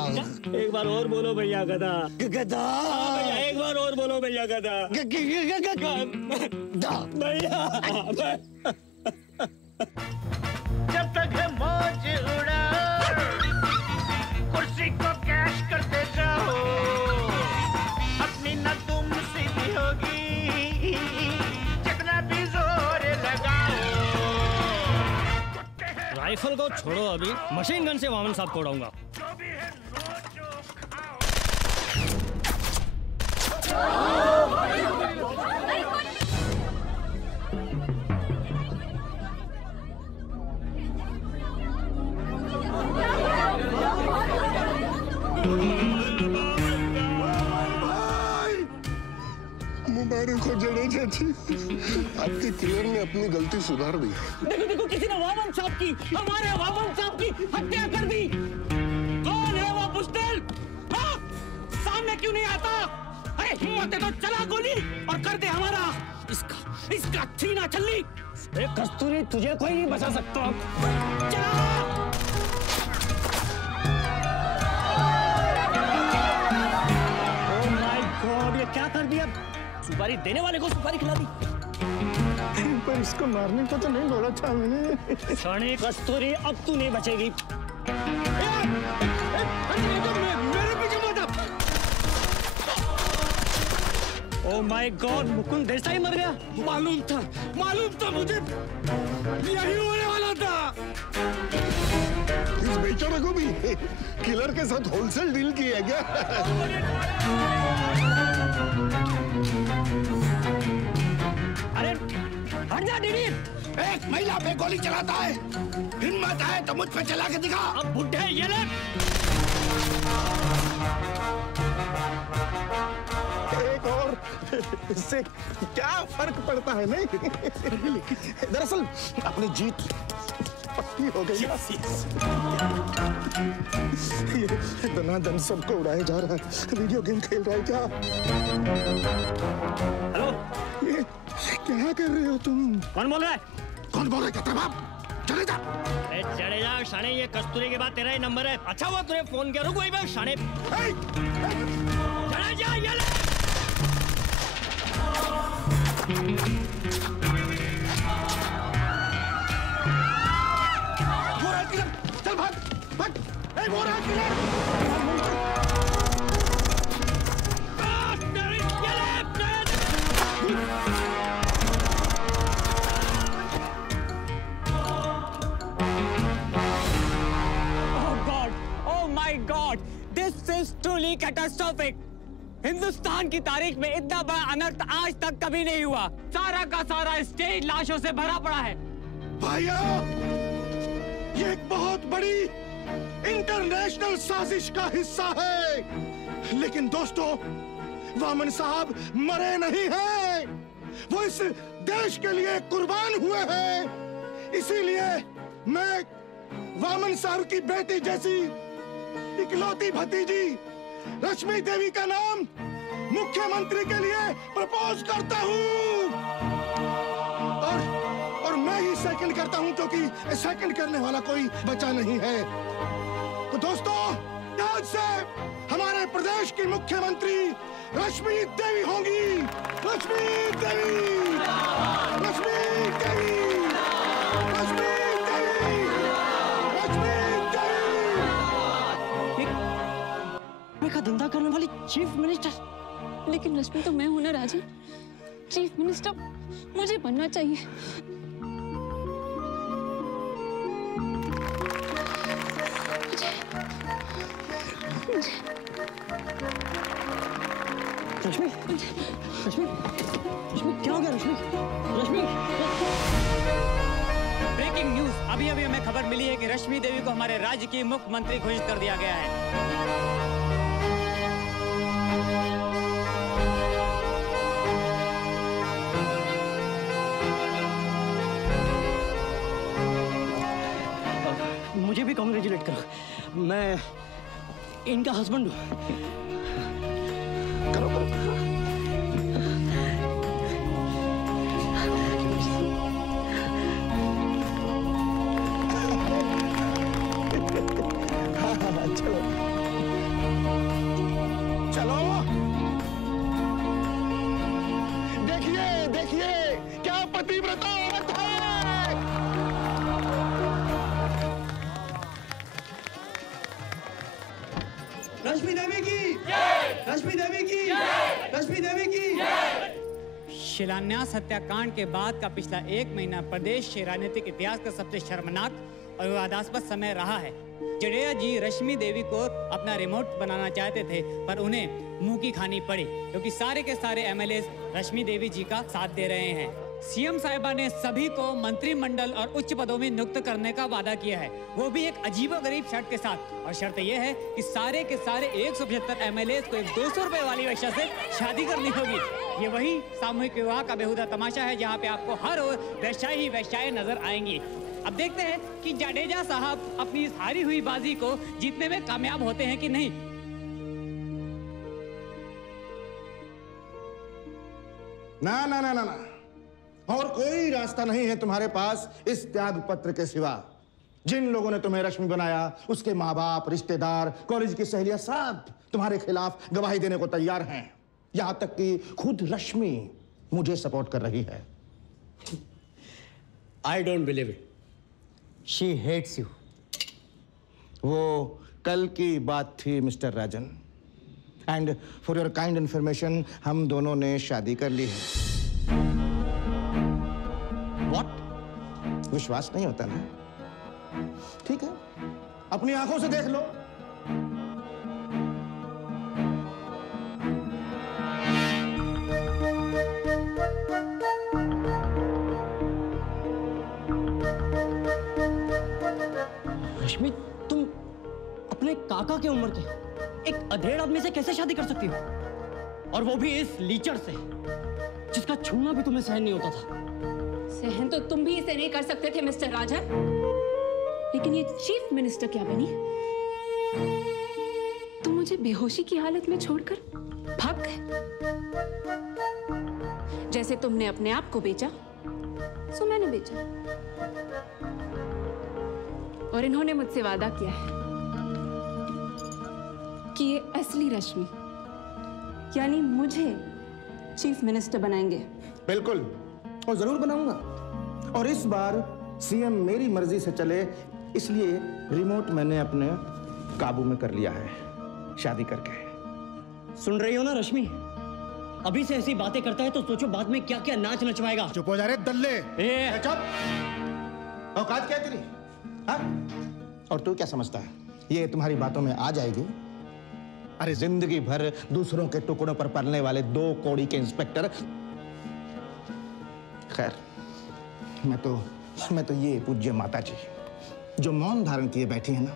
एक बार और बोलो भैया गधा। गधा भैया, एक बार और बोलो भैया गधा। भैया जब तक है मौज उड़ाओ, कुर्सी को कैश करते जाओ। अपनी न तुम सीधी होगी, जितना भी जोर लगाओ। राइफल को छोड़ो, अभी मशीन गन से वामन साहब को उड़ाऊंगा। मुबारक हो जडेजा जी, आपके किलर ने अपनी गलती सुधार दी। देखो देखो, किसी ने वामन साहब की, हमारे वामन साहब की हत्या कर दी। कौन है वो बुस्टर? हाँ? सामने क्यों नहीं आता? अरे हिम्मत है तो चला गोली और कर दे हमारा इसका छीना छल्ली। कस्तूरी, तुझे कोई नहीं बचा सकता। चला। ये क्या कर दिया? सुपारी देने वाले को सुपारी खिला दी। पर इसको मारने को तो नहीं बोला था मैंने। शाने कस्तूरी, अब तू नहीं बचेगी। मेरे पीछे मत आ। Oh my god, Mukund Desai मर गया। मालूम था मुझे, यही होने वाला था। इस बेचारे को भी किलर के साथ होलसेल डील की है क्या? अरे हट जा डीडी। एक महिला पे गोली चलाता है, हिम्मत है तो मुझ पे चला के दिखा। अब बुढ़े ये ले। इससे क्या फर्क पड़ता है? नहीं, दरअसल अपनी जीत पक्की हो गई। ये दनादन सबको उड़ाया जा रहा है। वीडियो गेम खेल रहा है क्या? हेलो, ये क्या कर रहे हो तुम? कौन बोल रहा है? कौन बोल रहा है? कहता बाप चले जा। अरे चले जा शाने, ये कस्तूरी के बाद तेरा ही नंबर है। अच्छा हुआ तूने फोन किया। रुक वही बात शाने। चले जा ये ले। वो रहा किलर, चल भाग भाग। ए वो रहा killer. This is truly catastrophic. Hindustan की तारीख में इतना बड़ा अनर्थ आज तक कभी नहीं हुआ। सारा का सारा स्टेज लाशों से भरा पड़ा है। भाइयों, ये एक बहुत बड़ी इंटरनेशनल साजिश का हिस्सा है। लेकिन दोस्तों, वामन साहब मरे नहीं हैं। वो इस देश के लिए कुर्बान हुए हैं। इसीलिए मैं वामन साहब की बेटी जैसी इकलौती भतीजी रश्मि देवी का नाम मुख्यमंत्री के लिए प्रपोज करता हूँ। और मैं ही सेकंड करता हूँ, क्योंकि सेकंड करने वाला कोई बचा नहीं है। तो दोस्तों, आज से हमारे प्रदेश की मुख्यमंत्री रश्मि देवी होंगी। रश्मि देवी, रश्मि देवी, रश्मि देवी, रश्मि देवी। का धंधा करने वाली चीफ मिनिस्टर। लेकिन रश्मि तो मैं हूं ना राजन। चीफ मिनिस्टर मुझे बनना चाहिए। रश्मि, रश्मि, रश्मि क्या हो गया? रश्मि, रश्मि। ब्रेकिंग न्यूज, अभी अभी हमें खबर मिली है कि रश्मि देवी को हमारे राज्य की मुख्यमंत्री घोषित कर दिया गया है। मुझे भी कांग्रेचुलेट करो। मैं इनका हस्बैंड हूँ। करो करो। चलो चलो, देखिए देखिए क्या पतिव्रता औरत है। रश्मि देवी की, रश्मि देवी की, रश्मि देवी की। शिलान्यास हत्याकांड के बाद का पिछला 1 महीना प्रदेश के राजनीतिक इतिहास का सबसे शर्मनाक और विवादास्पद समय रहा है। जडेजा जी रश्मि देवी को अपना रिमोट बनाना चाहते थे, पर उन्हें मुंह की खानी पड़ी, क्योंकि सारे के सारे एमएलए रश्मि देवी जी का साथ दे रहे हैं। सीएम साहिबा ने सभी को मंत्रिमंडल और उच्च पदों में नियुक्त करने का वादा किया है, वो भी एक अजीबोगरीब शर्त के साथ। और शर्त यह है कि सारे के सारे 175 एमएलए को एक 200 रुपए वाली वेश्या से शादी करनी होगी। ये वही सामूहिक विवाह का बेहुदा तमाशा है, जहाँ पे आपको हर वेश्याएं ही वेश्याएं नजर आएंगी। अब देखते हैं कि जडेजा साहब अपनी इस हारी हुई बाजी को जीतने में कामयाब होते हैं कि नहीं। ना ना ना ना ना, और कोई रास्ता नहीं है तुम्हारे पास इस त्याग पत्र के सिवा। जिन लोगों ने तुम्हें रश्मि बनाया, उसके माँ बाप, रिश्तेदार, कॉलेज की सहेलियां सब तुम्हारे खिलाफ गवाही देने को तैयार हैं। यहां तक कि खुद रश्मि मुझे सपोर्ट कर रही है। I don't believe it. She hates you. वो कल की बात थी mister Rajan. And for your kind information, हम दोनों ने शादी कर ली है। What? विश्वास नहीं होता ना? ठीक है, अपनी आंखों से देख लो। रश्मि, तुम अपने काका के उम्र के एक अधेड़ आदमी से कैसे शादी कर सकती हो? और वो भी इस लीचर से? जिसका छूना भी तुम्हें सहन नहीं होता था। सहन तो तुम भी इसे नहीं कर सकते थे मिस्टर राजन, लेकिन ये चीफ मिनिस्टर क्या बनी? तुम मुझे बेहोशी की हालत में छोड़कर भाग गए। जैसे तुमने अपने आप को बेचा, सो मैंने बेचा। और इन्होंने मुझसे वादा किया है कि ये असली रश्मि यानी मुझे चीफ मिनिस्टर बनाएंगे। बिल्कुल, और जरूर बनाऊंगा। और इस बार सीएम मेरी मर्जी से चले, इसलिए रिमोट मैंने अपने काबू में कर लिया है शादी करके। सुन रही हो ना रश्मि, अभी से ऐसी बातें करता है तो सोचो बाद में क्या क्या नाच नचवाएगा। चुप हो जा रे दल्ले। चुप। औकात क्या है तेरी? हाँ? और तू क्या समझता है ये तुम्हारी बातों में आ जाएगी? अरे जिंदगी भर दूसरों के टुकड़ों पर पलने वाले 2 कौड़ी के इंस्पेक्टर। खैर, मैं तो ये पूज्य माता जी जो मौन धारण किए बैठी है ना,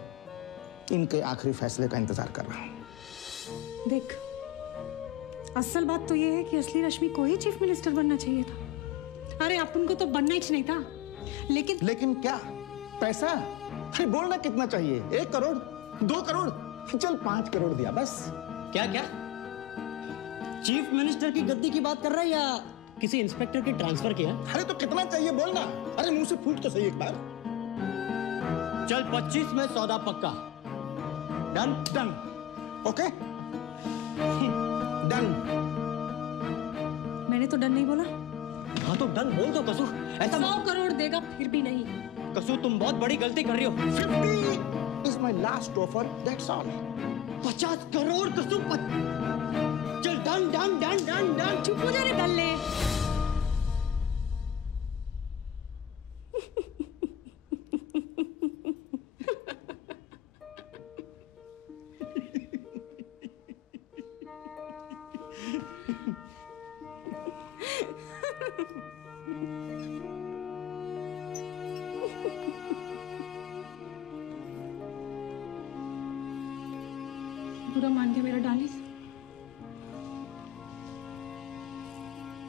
इनके आखिरी फैसले का इंतजार कर रहा हूं। देख, असल बात तो ये है कि असली रश्मि को ही चीफ मिनिस्टर बनना चाहिए था। अरे अपन को तो बनना ही नहीं था, लेकिन क्या? पैसा? अरे बोलना कितना चाहिए? 1 करोड़, 2 करोड़, चल 5 करोड़ दिया बस। क्या क्या? चीफ मिनिस्टर की गद्दी की बात कर रहा है या किसी इंस्पेक्टर की ट्रांसफर किया? अरे तो कितना चाहिए बोलना? अरे मुंह से फूट तो सही एक बार। चल 25 में सौदा पक्का। डन? डन। Okay, done. मैंने तो डन नहीं बोला। हाँ तो डन बोल दो कसू। ऐसा 100 करोड़ देगा फिर भी नहीं। कसू तुम बहुत बड़ी गलती कर रही हो। 50 is my last offer, that's all. 50 crore कसू। चल done done done done done. चुप हो जा रे दल्ले। बुरा मान गया मेरा डार्लिंग।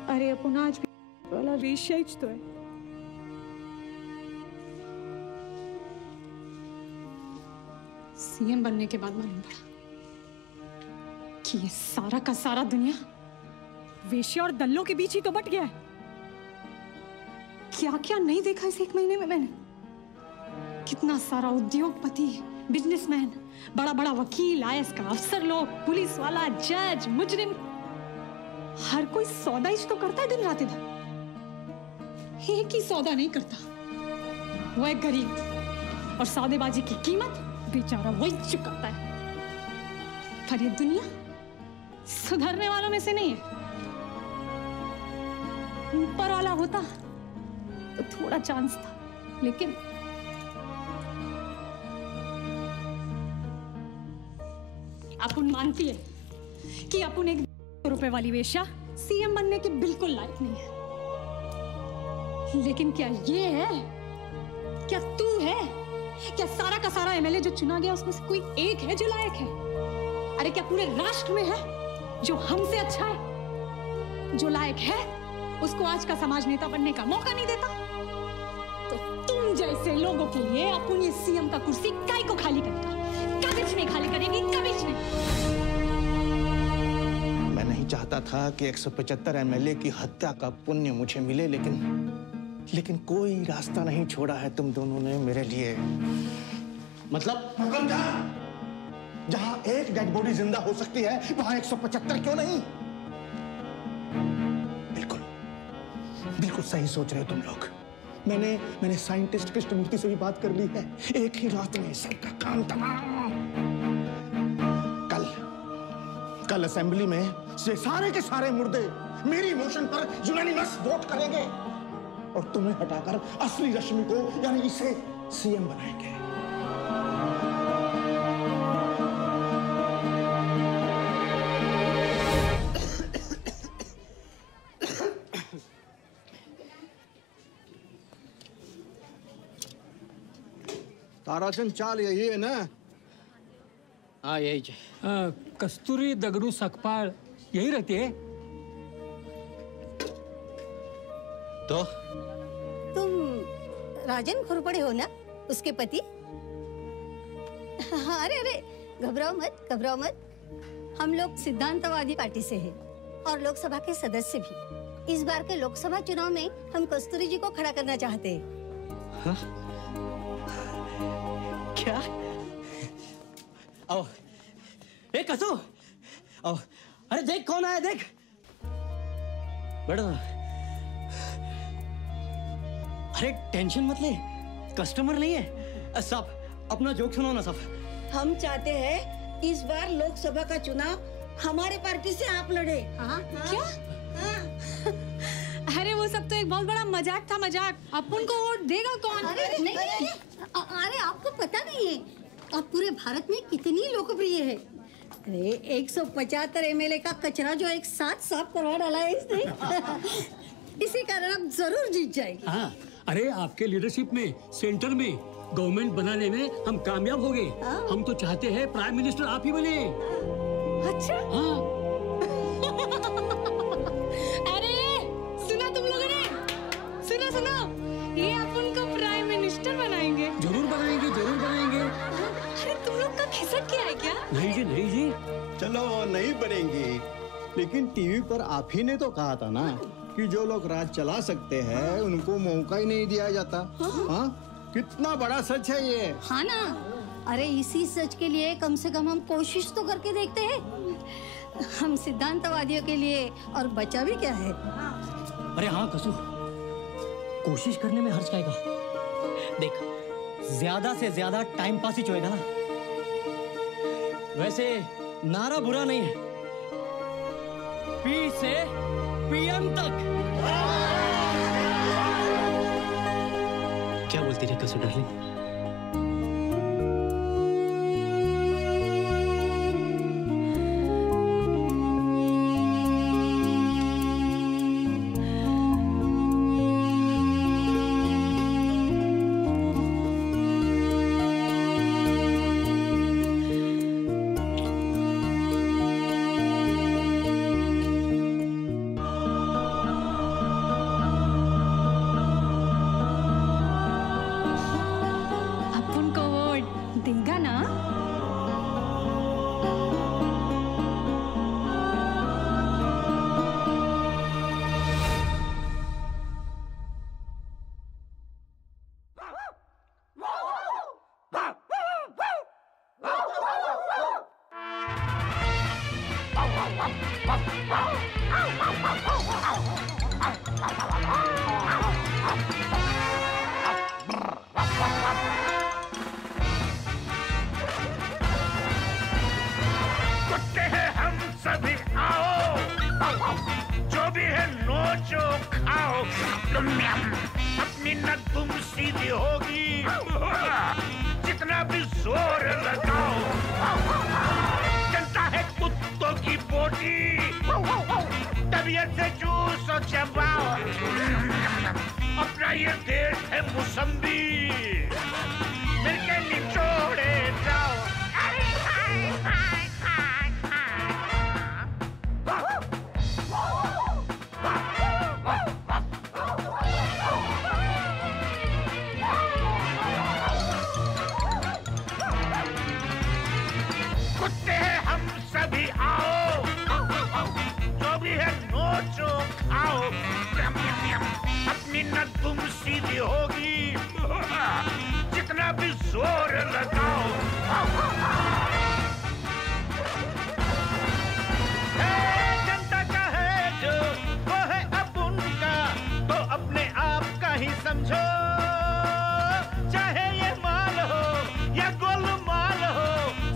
अरे अपन आज भी वाला वेश्या ही तो है। सीएम बनने के बाद मालूम पड़ा कि ये सारा का सारा दुनिया वेश्या और दल्लों के बीच ही तो बट गया है। क्या क्या नहीं देखा इस 1 महीने में मैंने। कितना सारा उद्योगपति, बिजनेसमैन, बड़ा बड़ा वकील, आईएएस का अफसर लोग, पुलिस वाला, जज, मुजरिम, हर कोई सौदा ही तो करता है दिन रात इधर। एक ही सौदा नहीं करता, वो है गरीब, और सौदेबाजी की कीमत बेचारा वही चुकाता है। पर ये दुनिया सुधरने वालों में से नहीं है। ऊपर वाला होता तो थोड़ा चांस था, लेकिन अपन मानती है कि अपन 1 रुपए वाली वेश्या सीएम बनने के बिल्कुल लायक नहीं है। लेकिन क्या ये है? क्या तू है? क्या सारा का सारा एमएलए जो चुना गया उसमें से कोई एक है जो लायक है? अरे क्या पूरे राष्ट्र में है जो हमसे अच्छा है? जो लायक है उसको आज का समाज नेता बनने का मौका नहीं देता। तो तुम जैसे लोगों के लिए अपन ये सीएम का कुर्सी काहे को खाली करेगा? कभी नहीं खाली करेंगे, कभी नहीं। मैं नहीं चाहता था कि 175 एमएलए की हत्या का पुण्य मुझे मिले, लेकिन कोई रास्ता नहीं छोड़ा है तुम दोनों ने मेरे लिए। मतलब जहां एक डेड बॉडी जिंदा हो सकती है वहां 175 क्यों नहीं? बिल्कुल सही सोच रहे हो तुम लोग। मैंने साइंटिस्ट कृष्णमूर्ति से भी बात कर ली है। एक ही रात में सबका काम तमाम। कल असेंबली में से सारे के सारे मुर्दे मेरी मोशन पर यूनानिमस वोट करेंगे और तुम्हें हटाकर असली रश्मि को यानी इसे सीएम बनाएंगे। ताराचंद चाल यही है ना? हाँ यही है। कस्तूरी दगड़ू सकपाल यही रहती है। तो तुम राजन घोरपड़े हो ना, उसके पति? हाँ, अरे अरे घबराओ मत, घबराओ मत। हम लोग सिद्धांतवादी पार्टी से हैं और लोकसभा के सदस्य भी। इस बार के लोकसभा चुनाव में हम कस्तूरी जी को खड़ा करना चाहते हैं। हाँ? क्या? आओ, ए कसू, आओ, अरे देख कौन आया, देख। बैठो। अरे टेंशन मत ले, कस्टमर नहीं है। साहब अपना जोक सुनाओ ना साहब। हम चाहते हैं इस बार लोकसभा का चुनाव हमारे पार्टी से आप लड़े। हाँ? क्या? अरे वो सब तो एक बहुत बड़ा मजाक था, मजाक। अपन को वोट देगा कौन? अरे नहीं, अरे आपको पता नहीं है आप पूरे भारत में कितनी लोकप्रिय है। अरे 175 एमएलए का कचरा जो एक साथ साफ करवा डाला है इसने। इसी कारण आप जरूर जीत जाएंगे। हाँ, अरे आपके लीडरशिप में सेंटर में गवर्नमेंट बनाने में हम कामयाब हो गए। हम तो चाहते हैं प्राइम मिनिस्टर आप ही बने। अच्छा? हाँ। अरे सुना तुम लोगों ने? सुनो सुनो, ये अपन को प्राइम मिनिस्टर बनाएंगे। जरूर बनाएंगे, जरूर बनाएंगे। अरे तुम लोग का खिसक गया है क्या? नहीं जी, नहीं जी। चलो नहीं बनेंगे, लेकिन टीवी पर आप ही ने तो कहा था ना कि जो लोग राज चला सकते हैं उनको मौका ही नहीं दिया जाता। हाँ? कितना बड़ा सच है ये। हाँ ना, अरे इसी सच के लिए कम से कम हम कोशिश तो करके देखते हैं। हम सिद्धांतवादियों के लिए और बचा भी क्या है। अरे हाँ कसू, कोशिश करने में हर्ज आएगा। देख ज्यादा से ज्यादा टाइम पास ही होएगा ना। वैसे नारा बुरा नहीं है, पी से पीएम तक। क्या बोलती रही कसू डार्लिंग? अपनी नद्दुम सीधी होगी, जितना भी जोर लगाओ। जनता है कुत्तों की बोटी, तबीयत से जूस और चबाओ। अपना ये देश है मुसम्बी, मिलके निचोड़े जाओ। कुत्ते हैं हम सभी, आओ। जो भी है नोचो खाओ। अपनी नद्दुम सीधी होगी, जितना भी जोर लगाओ। जनता का है जो वो है अब उनका, तो अपने आप का ही समझो। चाहे ये माल हो या गोलमाल हो,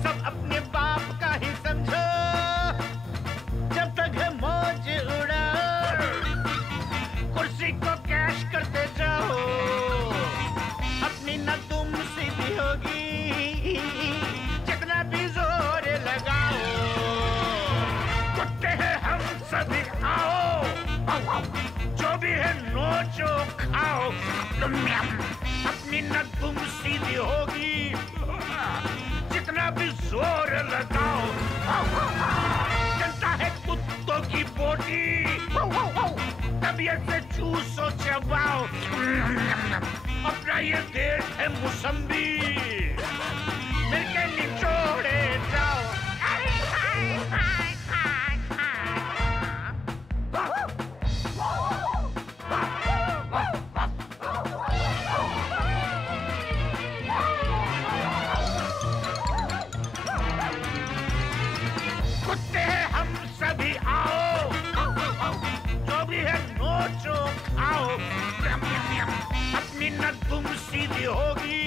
सब अपने बाप का ही समझो। जब तक है मौज उड़ाओ, कुर्सी को कैश करते जाओ। अपनी न तुम सीधी होगी, जितना भी जोर लगाओ। कुत्ते हैं हम सभी, आओ। जो भी है नोचो खाओ। अपनी न तुम सीधी होगी, जितना भी जोर लगाओ। जनता है कुत्तों की बोटी, तबीयत से चूसो चबाओ। अपना ये देश है मौसम्बी, मिलके निचोड़े जाओ। कुत्ते हैं हम सभी, आओ, जो भी है नोचो खाओ। अपनी न तुम सीधी होगी